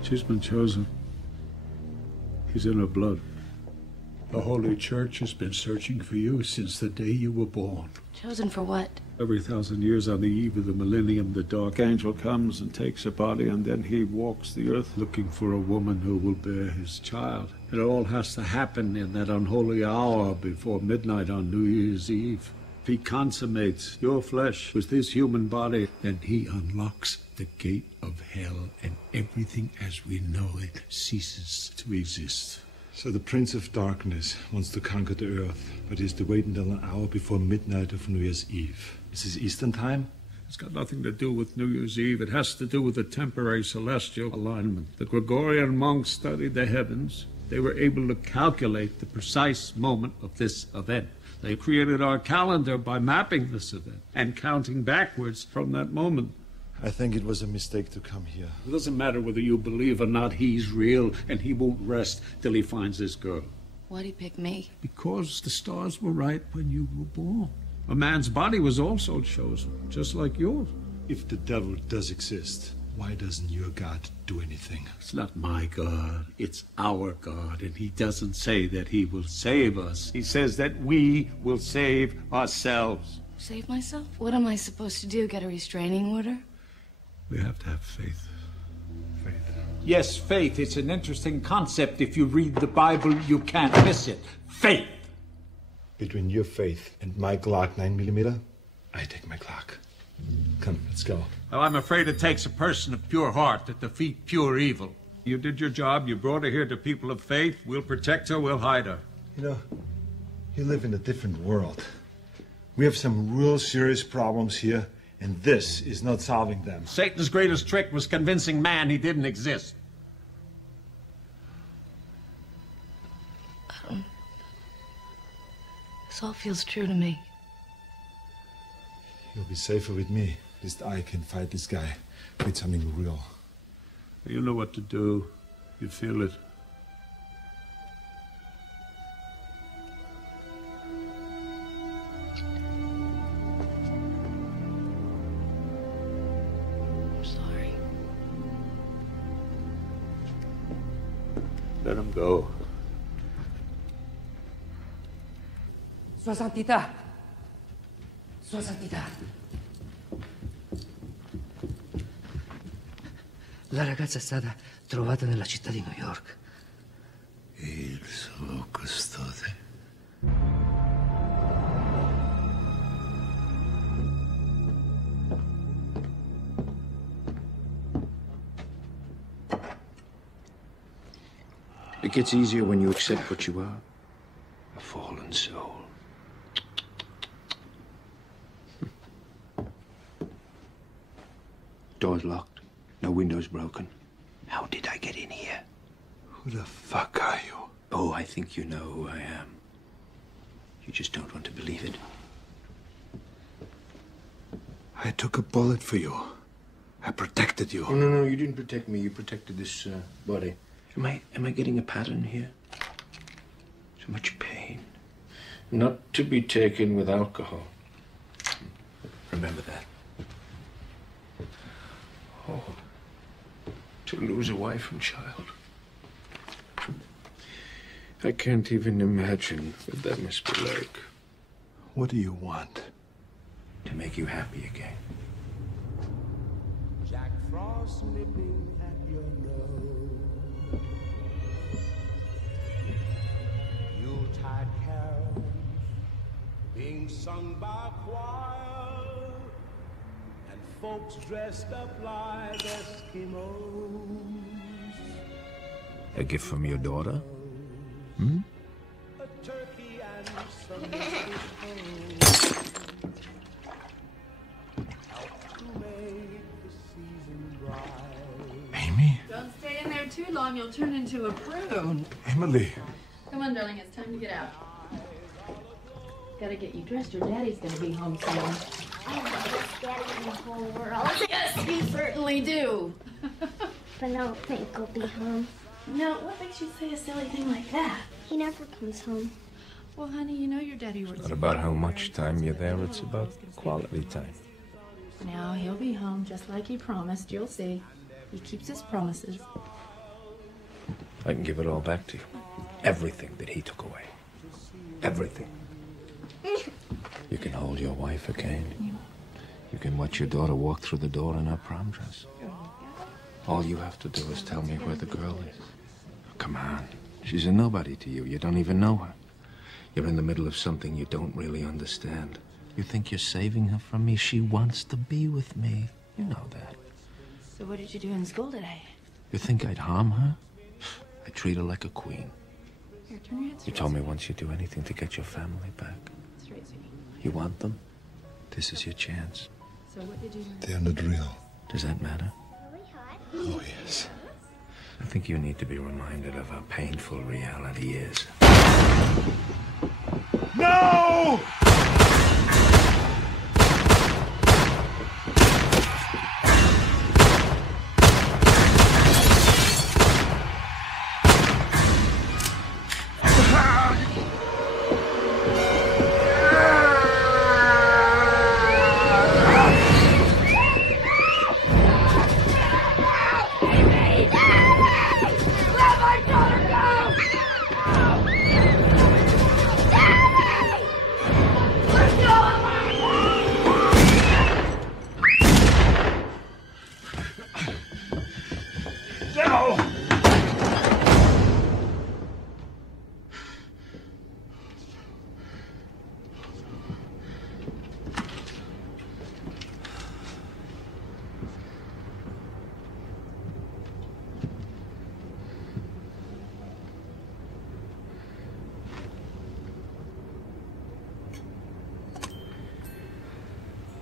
She's been chosen. He's in her blood. The Holy Church has been searching for you since the day you were born. Chosen for what? Every 1,000 years on the eve of the millennium, the dark angel comes and takes a body, and then he walks the earth looking for a woman who will bear his child. It all has to happen in that unholy hour before midnight on New Year's Eve. If he consummates your flesh with this human body, then he unlocks the gate of hell, and everything as we know it ceases to exist. So the Prince of Darkness wants to conquer the earth, but he has to wait until an hour before midnight of New Year's Eve. Is this Eastern time? It's got nothing to do with New Year's Eve. It has to do with the temporary celestial alignment. The Gregorian monks studied the heavens. They were able to calculate the precise moment of this event. They created our calendar by mapping this event and counting backwards from that moment. I think it was a mistake to come here. It doesn't matter whether you believe or not, he's real, and he won't rest till he finds this girl. Why'd he pick me? Because the stars were right when you were born. A man's body was also chosen, just like yours. If the devil does exist, why doesn't your God do anything? It's not my God, it's our God, and he doesn't say that he will save us. He says that we will save ourselves. Save myself? What am I supposed to do, get a restraining order? We have to have faith. Faith. Yes, faith. It's an interesting concept. If you read the Bible, you can't miss it. Faith. Between your faith and my Glock 9mm, I take my Glock. Come, let's go. Well, I'm afraid it takes a person of pure heart to defeat pure evil. You did your job. You brought her here to people of faith. We'll protect her. We'll hide her. You know, you live in a different world. We have some real serious problems here, and this is not solving them. Satan's greatest trick was convincing man he didn't exist. This all feels true to me. You'll be safer with me. At least I can fight this guy with something real. You know what to do. You feel it. I'm sorry. Let him go. Sua Santità! Sua Santità! La ragazza è stata trovata nella città di New York. Il suo custode. It gets easier when you accept what you are. A fallen soul. Door's locked. No windows broken. How did I get in here? Who the fuck are you? Oh, I think you know who I am. You just don't want to believe it. I took a bullet for you. I protected you. Oh, no, you didn't protect me. You protected this body. Am I getting a pattern here? So much pain. Not to be taken with alcohol. Remember that. Oh. to lose a wife and child. I can't even imagine what that must be like. What do you want? To make you happy again. Jack Frost nipping at your nose. Yuletide carols being sung by choir, and folks dressed up like Eskimos. A gift from your daughter? Hmm? A turkey and some Amy? Don't stay in there too long, you'll turn into a prune. Emily. Come on, darling, it's time to get out. Gotta get you dressed, your daddy's gonna be home soon. I love this daddy in the whole world. Yes, you certainly do. But I don't think he'll be home. No, what makes you say a silly thing like that? He never comes home. Well, honey, you know your daddy works. It's not about how much time you're there, it's about quality time. Now, he'll be home just like he promised, you'll see. He keeps his promises. I can give it all back to you. Everything that he took away. Everything. You can hold your wife again. You can watch your daughter walk through the door in her prom dress. All you have to do is tell me where the girl is. Come on. She's a nobody to you. You don't even know her. You're in the middle of something you don't really understand. You think you're saving her from me? She wants to be with me. You know that. So what did you do in school today? You think I'd harm her? I treat her like a queen. Here, turn your head straight. You told me once you'd do anything to get your family back. Straight, sweetie. You want them? This is your chance. So what did you learn? They're not real. Does that matter? Oh, yes. I think you need to be reminded of how painful reality is. No!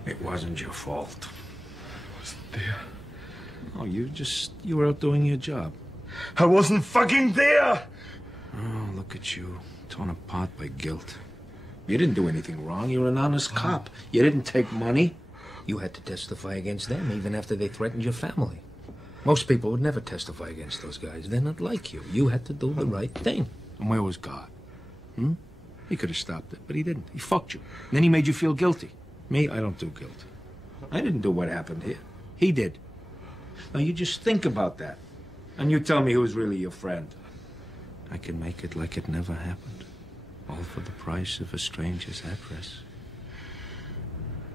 It wasn't your fault. I wasn't there. Oh, you were out doing your job. I wasn't fucking there! Oh, look at you, torn apart by guilt. You didn't do anything wrong. You were an honest cop. You didn't take money. You had to testify against them, even after they threatened your family. Most people would never testify against those guys. They're not like you. You had to do the right thing. And where was God? He could have stopped it, but he didn't. He fucked you. And then he made you feel guilty. Me, I don't do guilt. I didn't do what happened here. He did. Now you just think about that. And you tell me who's really your friend. I can make it like it never happened. All for the price of a stranger's address.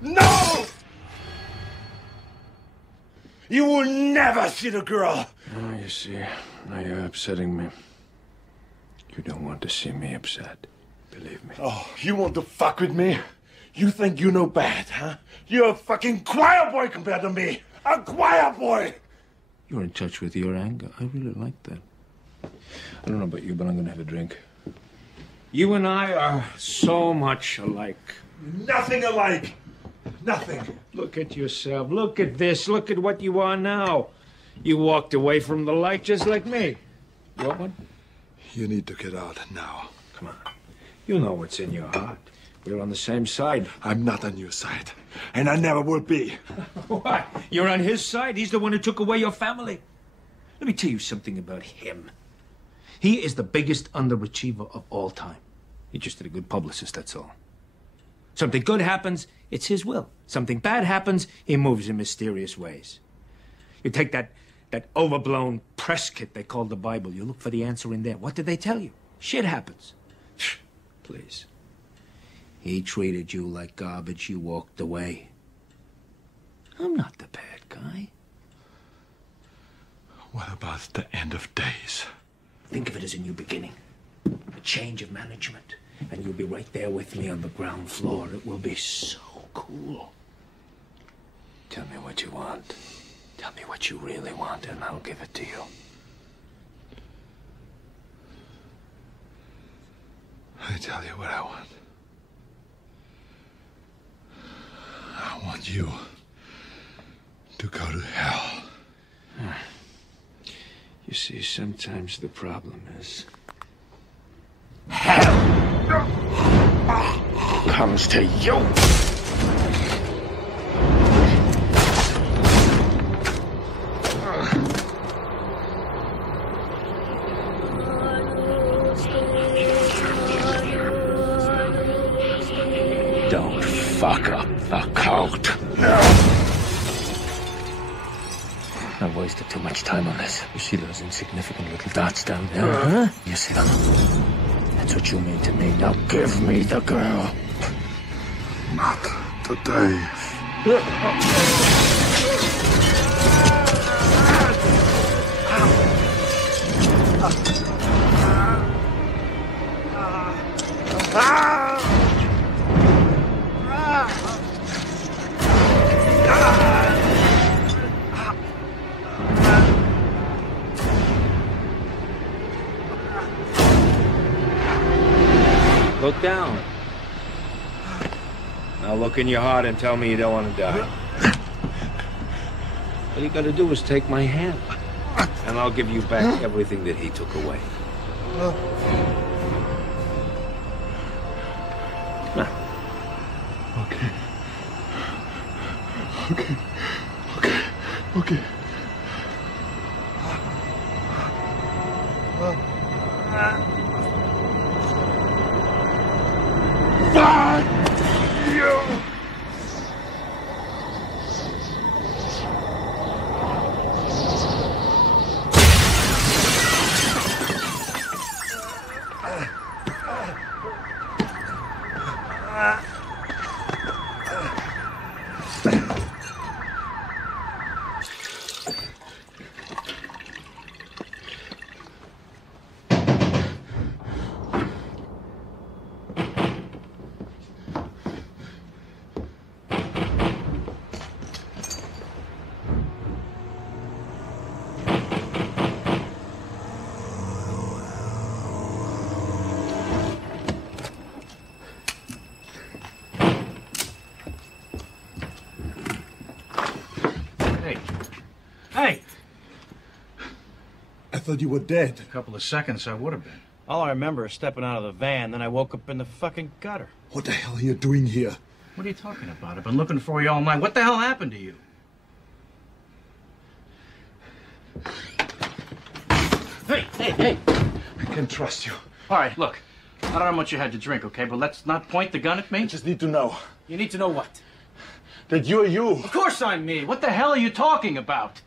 No! You will never see the girl! Oh, you see, now you're upsetting me. You don't want to see me upset. Believe me. Oh, you want to fuck with me? You think you know bad, huh? You're a fucking choir boy compared to me! A choir boy! You're in touch with your anger. I really like that. I don't know about you, but I'm gonna have a drink. You and I are so much alike. Nothing alike! Nothing. Look at yourself. Look at this. Look at what you are now. You walked away from the light just like me. You want one? You need to get out now. Come on. You know what's in your heart. We're on the same side. I'm not on your side. And I never will be. What? You're on his side? He's the one who took away your family. Let me tell you something about him. He is the biggest underachiever of all time. He just did a good publicist, that's all. Something good happens, it's his will. Something bad happens, he moves in mysterious ways. You take that That overblown press kit they call the Bible. You look for the answer in there. What did they tell you? Shit happens. Please. He treated you like garbage. You walked away. I'm not the bad guy. What about the end of days? Think of it as a new beginning. A change of management. And you'll be right there with me on the ground floor. It will be so cool. Tell me what you want. Tell me what you really want, and I'll give it to you. I tell you what I want. I want you to go to hell. You see, sometimes the problem is hell comes to you. Don't fuck up the cult. I've wasted too much time on this. You see those insignificant little dots down there, huh? You see them? That's what you mean to me. Now give me the girl. Not today. Look down. Now look in your heart and tell me you don't want to die. All you gotta do is take my hand, and I'll give you back everything that he took away. Come on. Okay. Okay. Okay. Okay. Fuck you! Hey! I thought you were dead. A couple of seconds I would have been. All I remember is stepping out of the van, then I woke up in the fucking gutter. What the hell are you doing here? What are you talking about? I've been looking for you all night. What the hell happened to you? Hey! I can't trust you. All right, look. I don't know how much you had to drink, okay? But let's not point the gun at me. I just need to know. You need to know what? That you're you. Of course I'm me. What the hell are you talking about?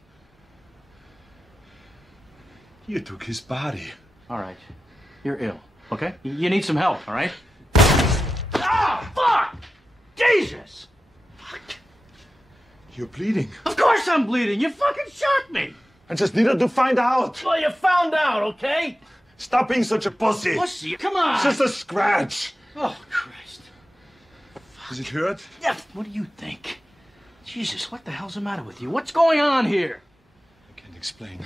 You took his body. All right. You're ill, okay? You need some help, all right? Ah, fuck! Jesus! Fuck. You're bleeding. Of course I'm bleeding. You fucking shot me. I just needed to find out. Well, you found out, okay? Stop being such a pussy. Pussy? Come on. It's just a scratch. Oh, Christ. Does it hurt? Yeah, what do you think? Jesus, what the hell's the matter with you? What's going on here? I can't explain.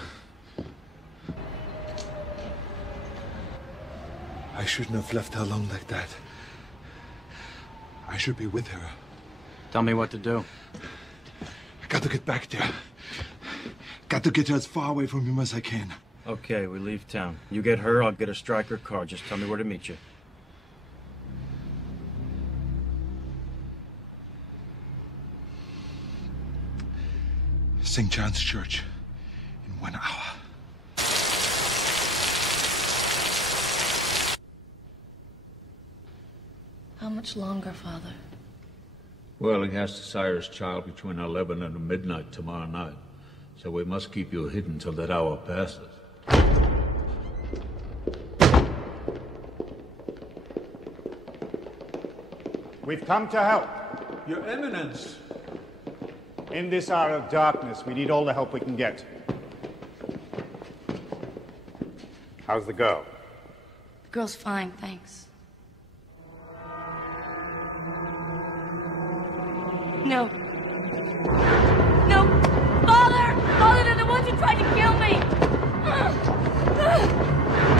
I shouldn't have left her alone like that. I should be with her. Tell me what to do. I got to get back there. Got to get her as far away from him as I can. Okay, we leave town. You get her, I'll get a striker car. Just tell me where to meet you. St. John's Church in 1 hour. How much longer, Father? Well, he has to sire his child between 11 and midnight tomorrow night. So we must keep you hidden till that hour passes. We've come to help. Your Eminence! In this hour of darkness, we need all the help we can get. How's the girl? The girl's fine, thanks. No. No! Father! Father, they're the ones who tried to kill me!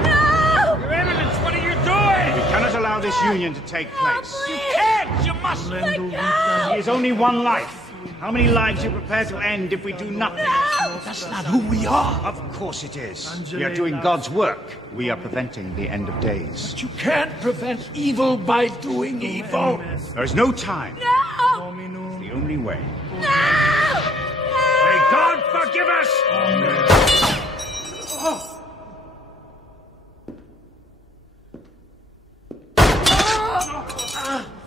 No! Your Eminence, what are you doing? We cannot allow this union to take place. You can't! You must! He is only one life. How many lives are you prepared to end if we do nothing? No! That's not who we are. Of course it is. We are doing God's work. We are preventing the end of days. But you can't prevent evil by doing evil. There is no time. No! It's the only way. No! May God forgive us!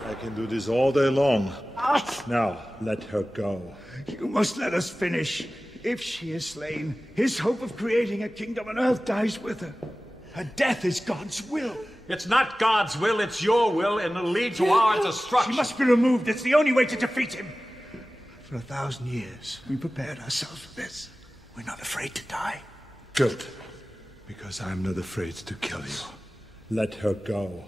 I can do this all day long. Now, let her go. You must let us finish. If she is slain, his hope of creating a kingdom on earth dies with her. Her death is God's will. It's not God's will, it's your will, and it'll lead to our destruction. She must be removed. It's the only way to defeat him. For 1,000 years, we prepared ourselves for this. We're not afraid to die. Good. Because I'm not afraid to kill you. Let her go.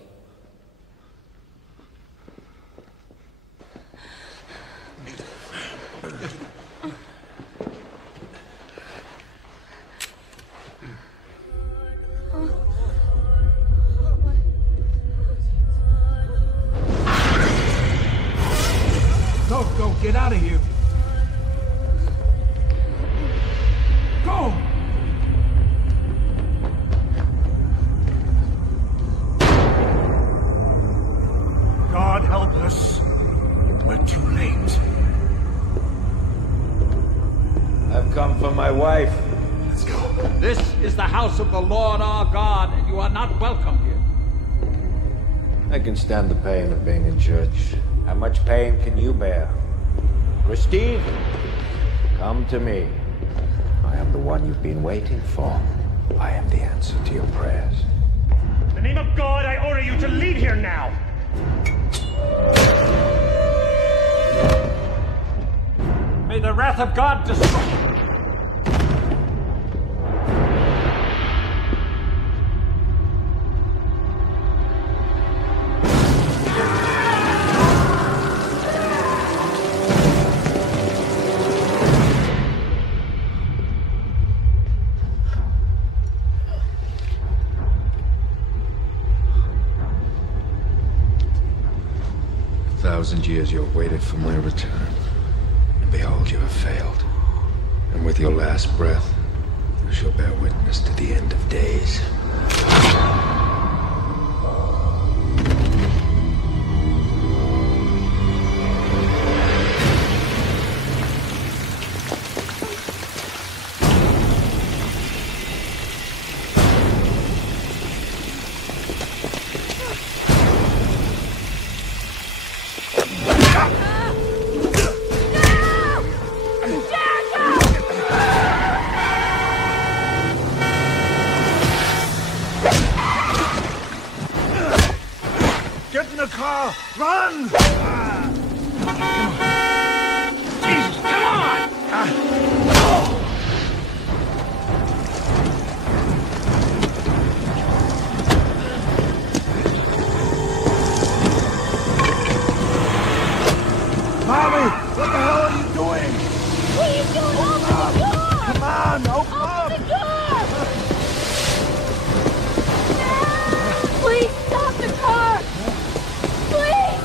Go, get out of here. Go! God help us. We're too late. I've come for my wife. Let's go. This is the house of the Lord our God, and you are not welcome here. I can stand the pain of being in church. How much pain can you bear? Christine, come to me. I am the one you've been waiting for. I am the answer to your prayers. In the name of God, I order you to leave here now! May the wrath of God destroy you. Years you have waited for my return, and behold, you have failed. And with your last breath, you shall bear witness to the end of days. 'Please stop the car! Please!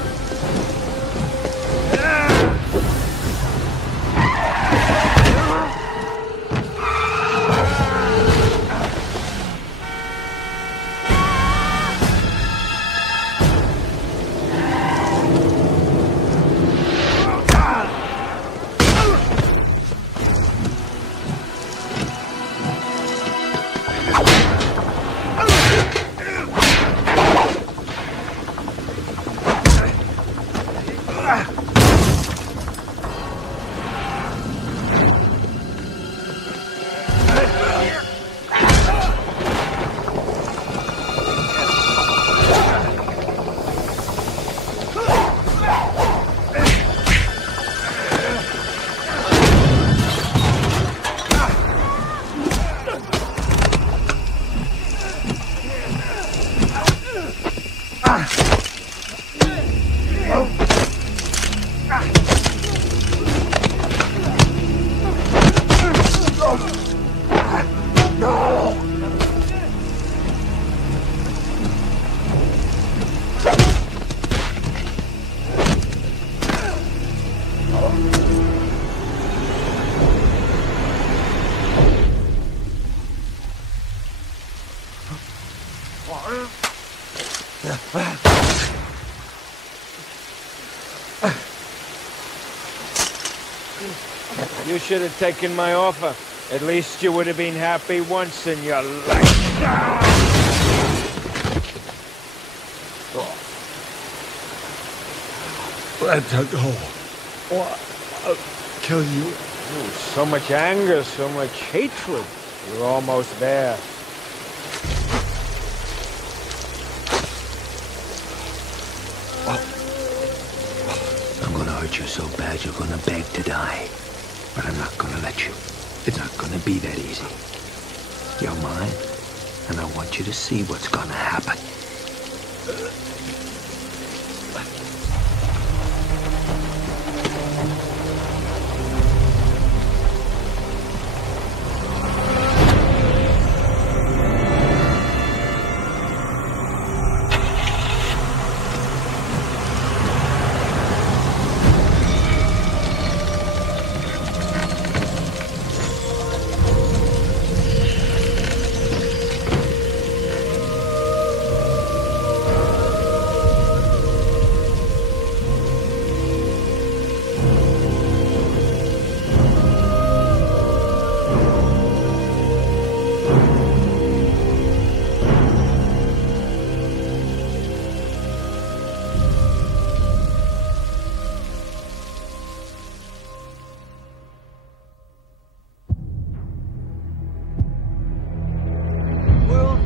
you should have taken my offer. At least you would have been happy once in your life. Let her go, or I'll kill you. Ooh, so much anger, so much hatred. You're almost there. I'm gonna hurt you so bad you're gonna beg to die. But I'm not gonna let you. It's not gonna be that easy. You're mine, and I want you to see what's gonna happen.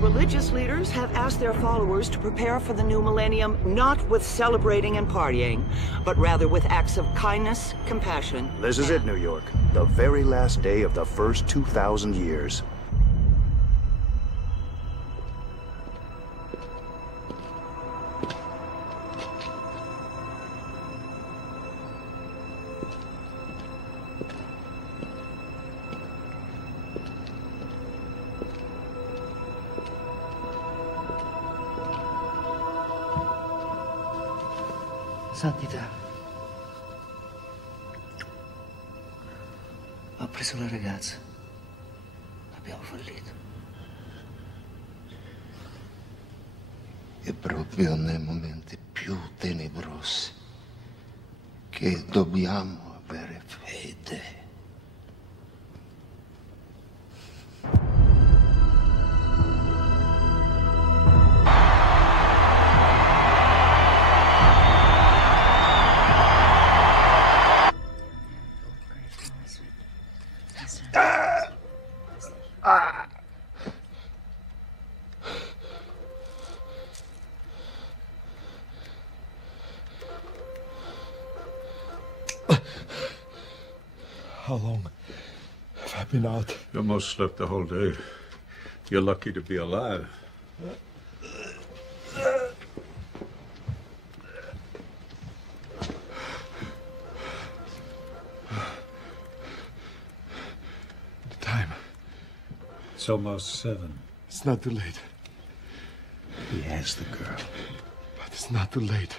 Religious leaders have asked their followers to prepare for the new millennium not with celebrating and partying, but rather with acts of kindness, compassion. This is it, New York. The very last day of the first 2,000 years. Santità. Ho preso la ragazza. Abbiamo fallito. È proprio nei momenti più tenebrosi che dobbiamo avere fede. How long have I been out? You almost slept the whole day. You're lucky to be alive. The time. It's almost 7. It's not too late. He has the girl. But it's not too late.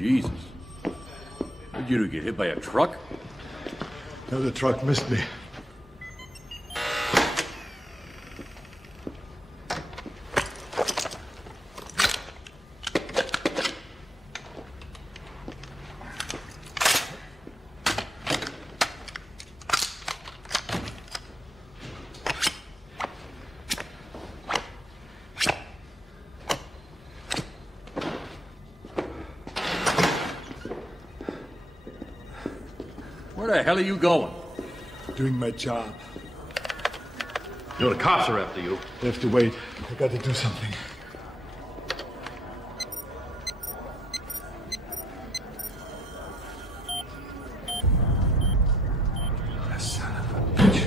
Jesus. What'd you do, get hit by a truck? No, the truck missed me. Where the hell are you going? Doing my job. You know, the cops are after you. They have to wait. I got to do something. Son of a bitch.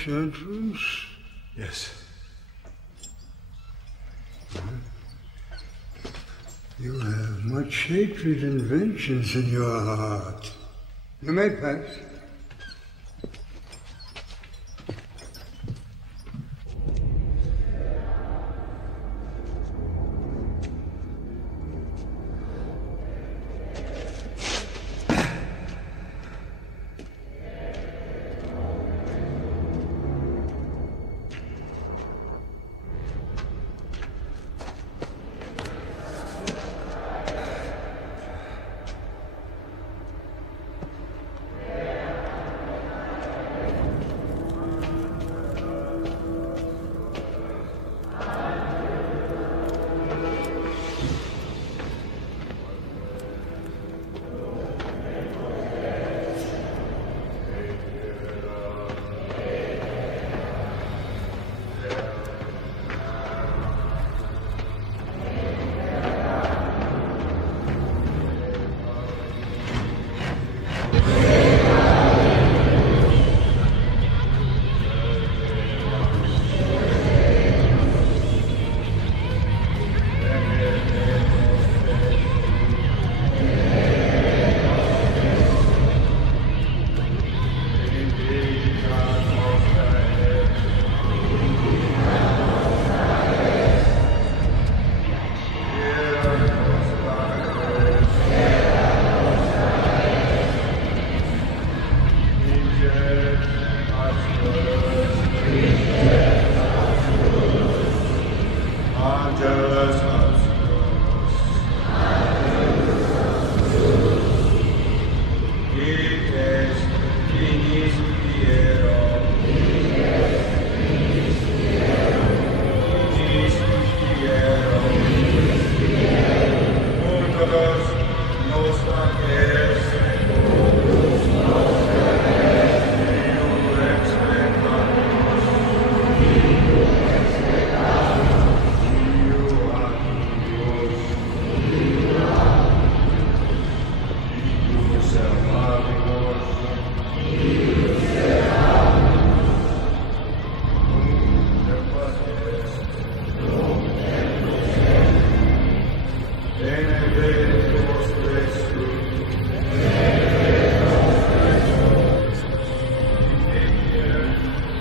harsh entrance? Yes. You have much hatred and vengeance in your heart. You may pass.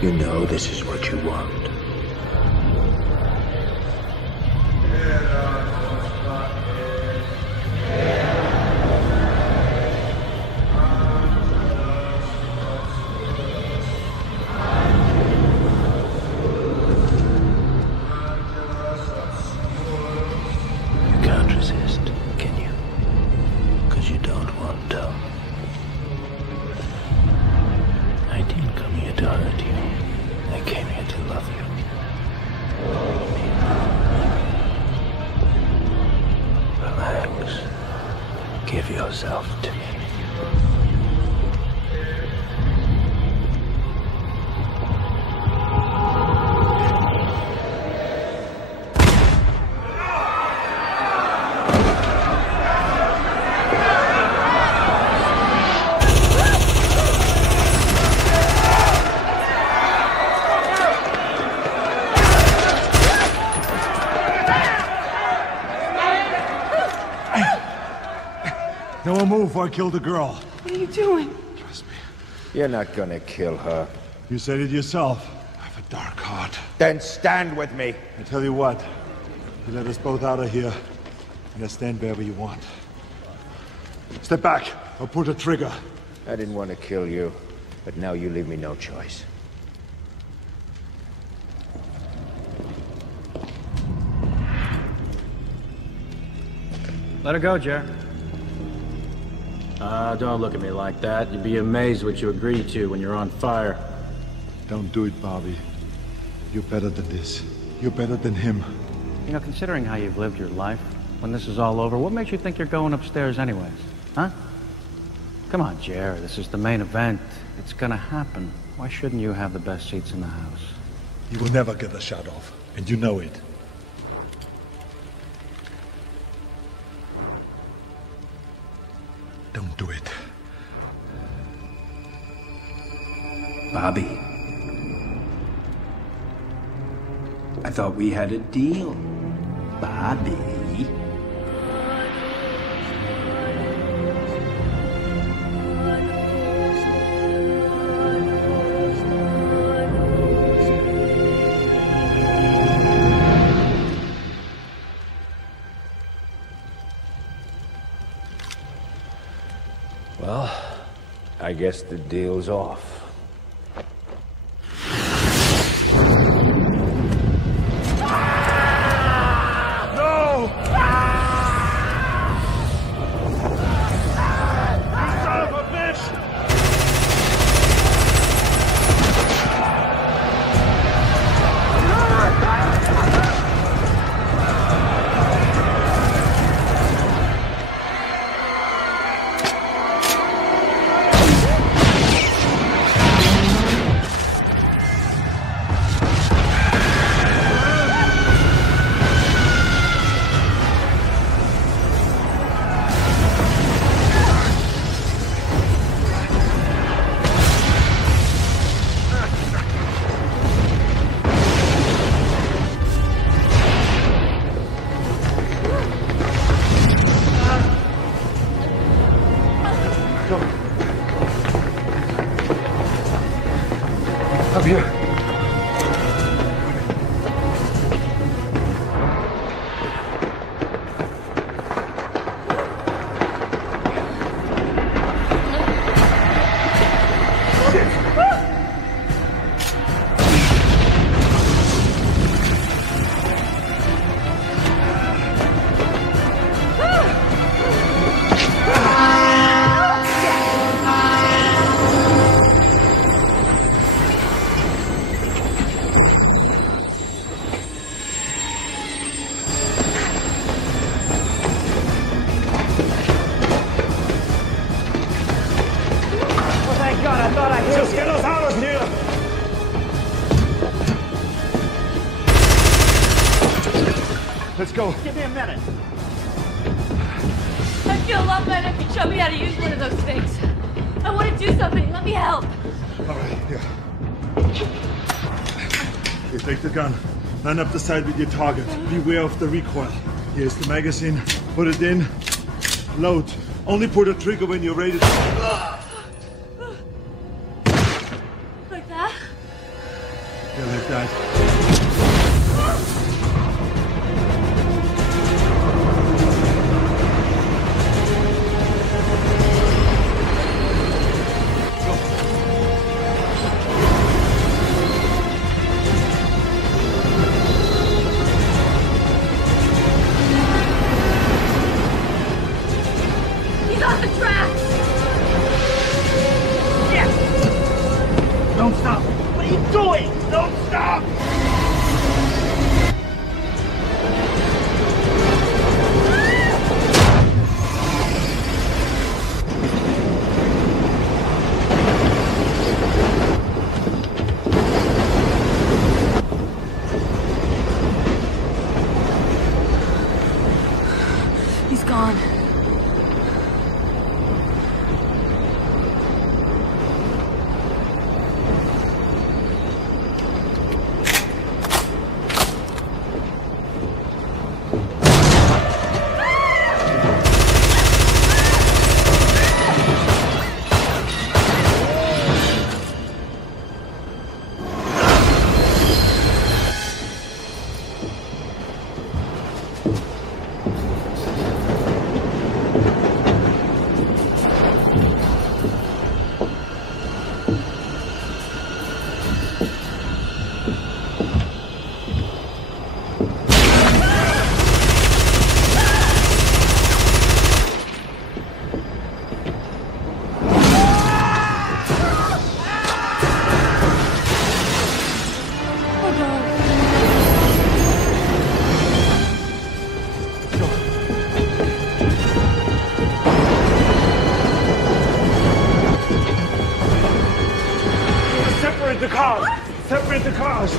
You know this is what you want. You can't resist, can you? Because you don't want to. I didn't come here to hurt you. I came here to love you. Relax. Give yourself to me. No one move or I kill the girl. What are you doing? Trust me. You're not gonna kill her. You said it yourself. I have a dark heart. Then stand with me. I tell you what. You let us both out of here, and I stand wherever you want. Step back, or pull the trigger. I didn't want to kill you, but now you leave me no choice. Let her go, Jer. Don't look at me like that. You'd be amazed what you agree to when you're on fire. Don't do it, Bobby. You're better than this. You're better than him. You know, considering how you've lived your life, when this is all over, what makes you think you're going upstairs anyways? Huh? Come on, Jer. This is the main event. It's gonna happen. Why shouldn't you have the best seats in the house? You will never get the shot off, and you know it. Don't do it. Bobby, I thought we had a deal, Bobby. Well, I guess the deal's off. Up here. Let's go. Give me a minute. I feel a lot better if you show me how to use one of those things. I want to do something. Let me help. All right, here. You take the gun. Line up the sight with your target. Beware of the recoil. Here's the magazine. Put it in. Load. Only pull the trigger when you're ready to... Like that? Yeah, like that. Don't stop! What are you doing? Don't stop! He's gone. Separate the cars! Separate the cars!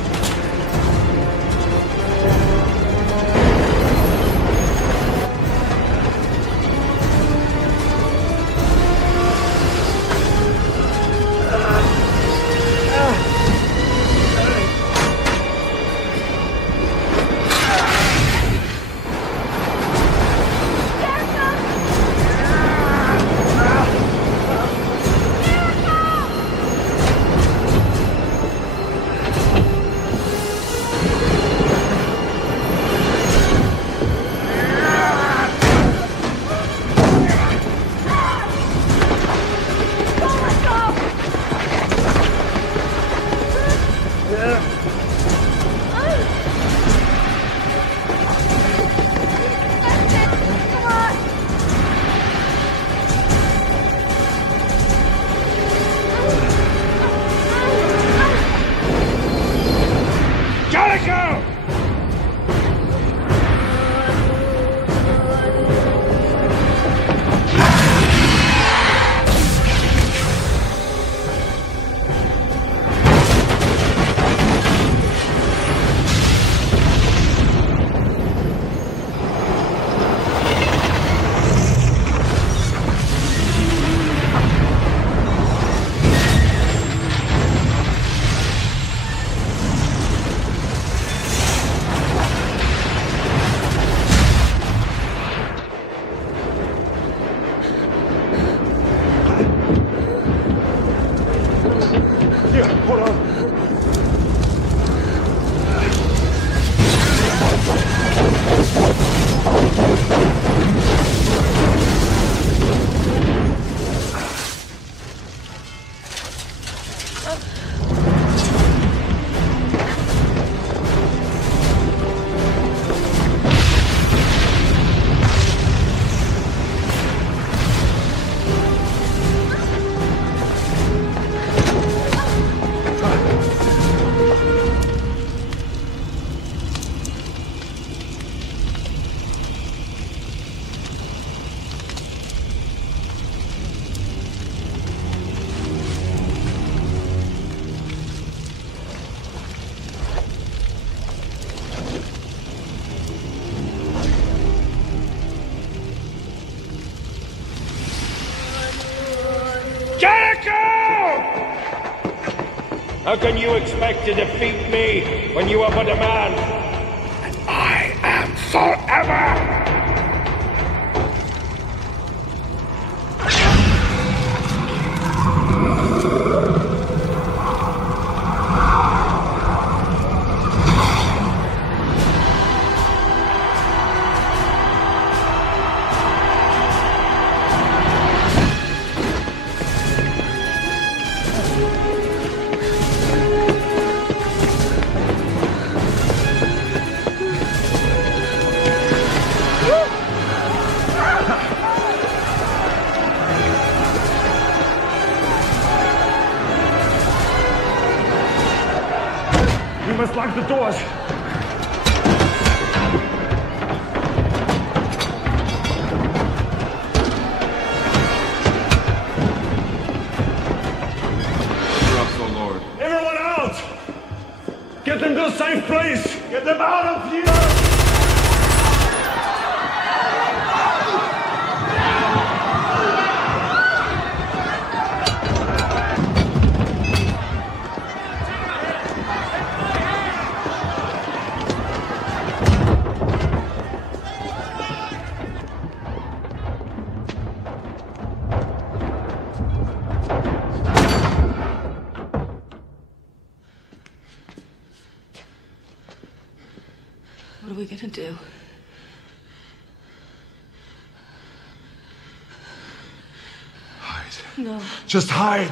Jericho! How can you expect to defeat me when you are but a man? And I am forever! Must lock the doors. Russell, Lord. Everyone out! Get them to a safe place! Get them out of here! What are we gonna do? Hide. No. Just hide!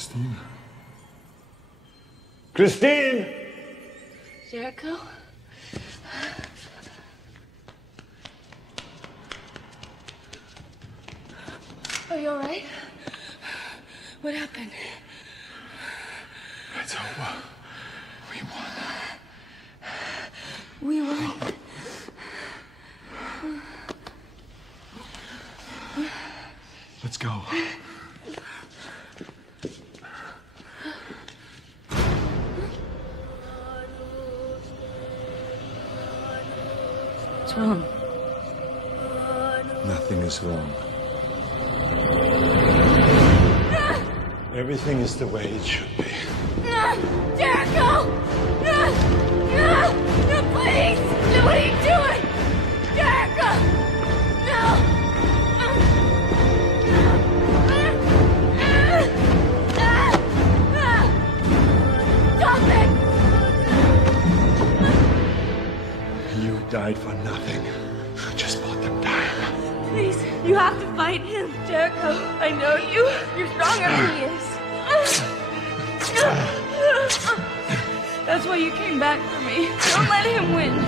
Christine? Christine! Jericho? Are you all right? What happened? It's over. We won. We won. Let's go. What's wrong? Nothing is wrong. Everything is the way it should be. Jericho! No, please! No, what are you doing? Jericho! No! Stop it! You died for nothing. Just bought them time. Please, you have to fight him, Jericho. I know you. You're stronger than he is. That's why you came back for me. Don't let him win.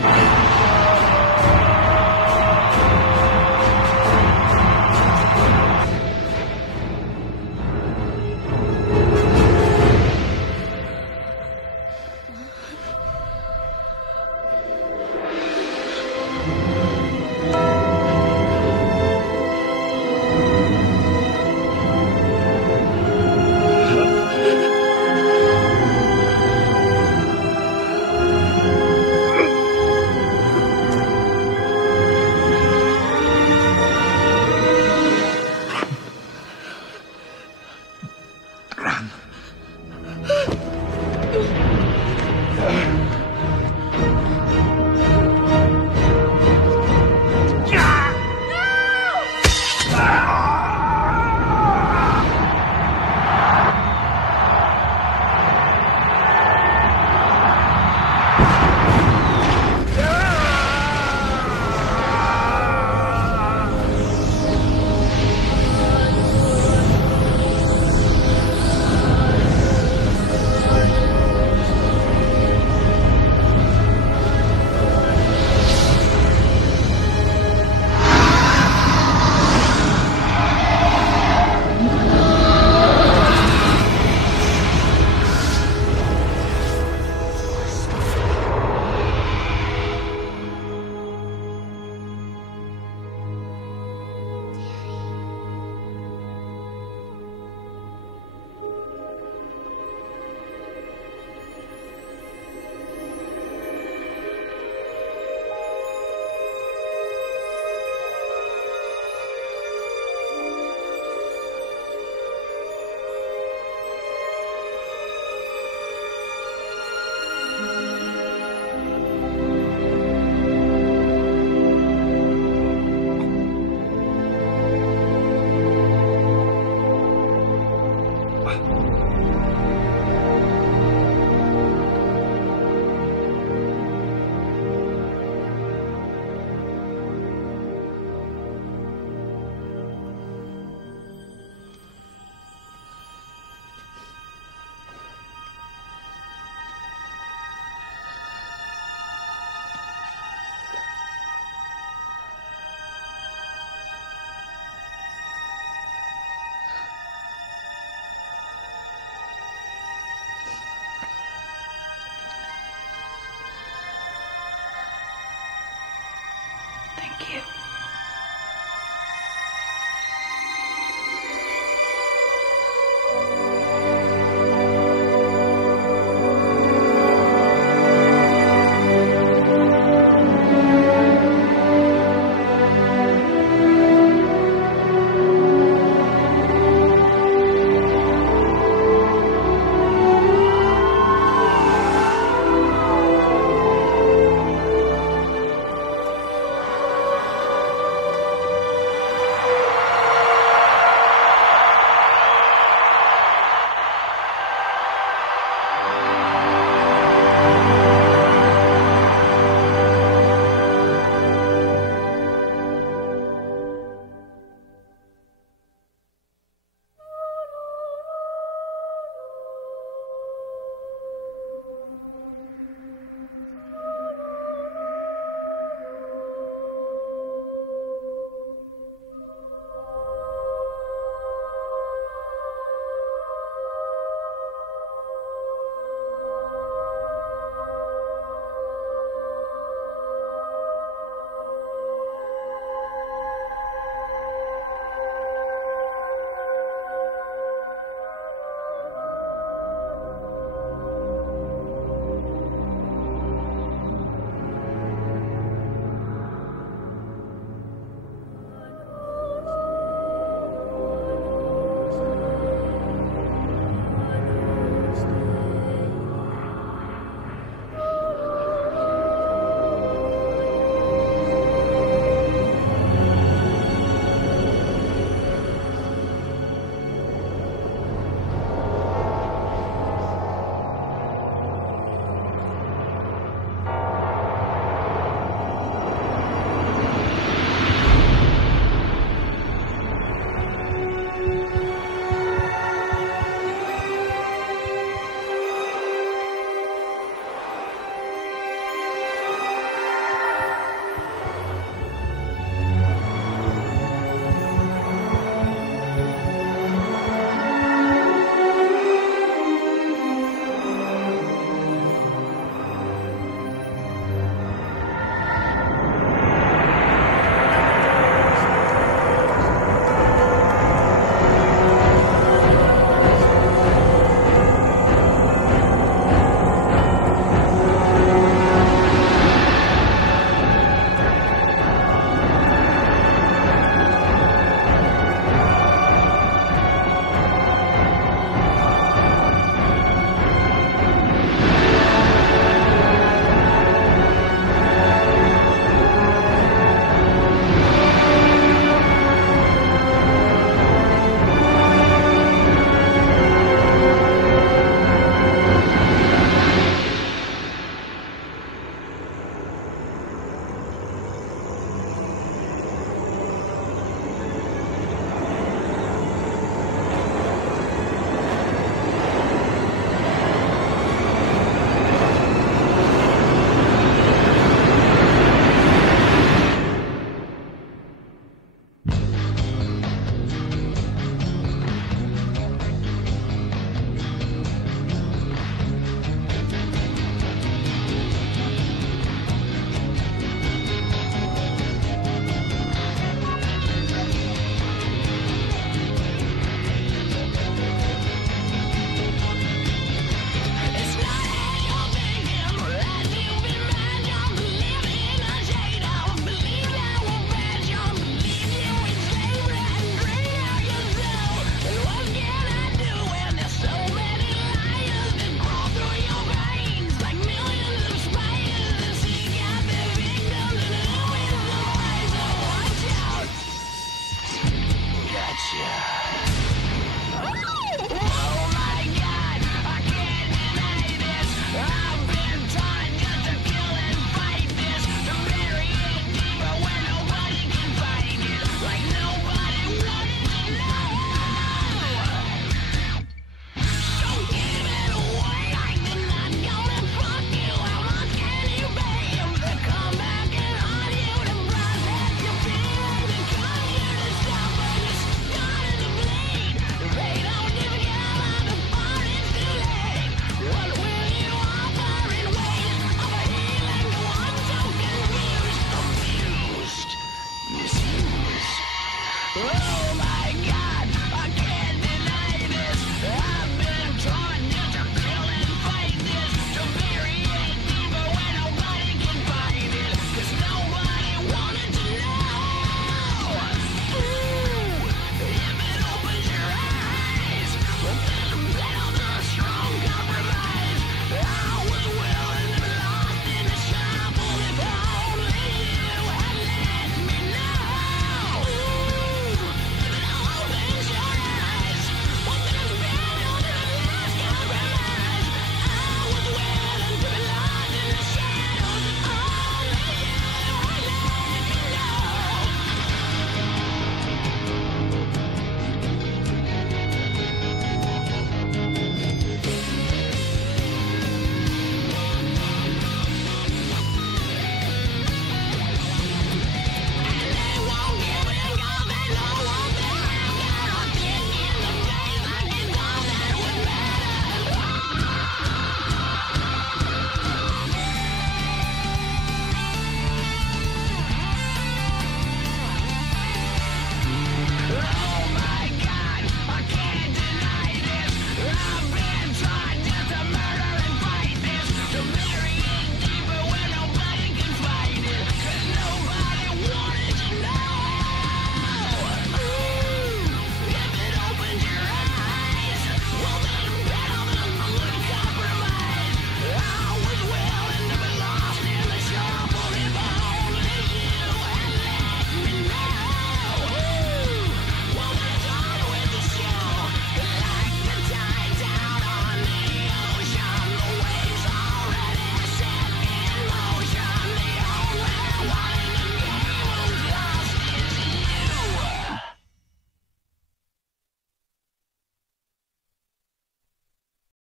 Run.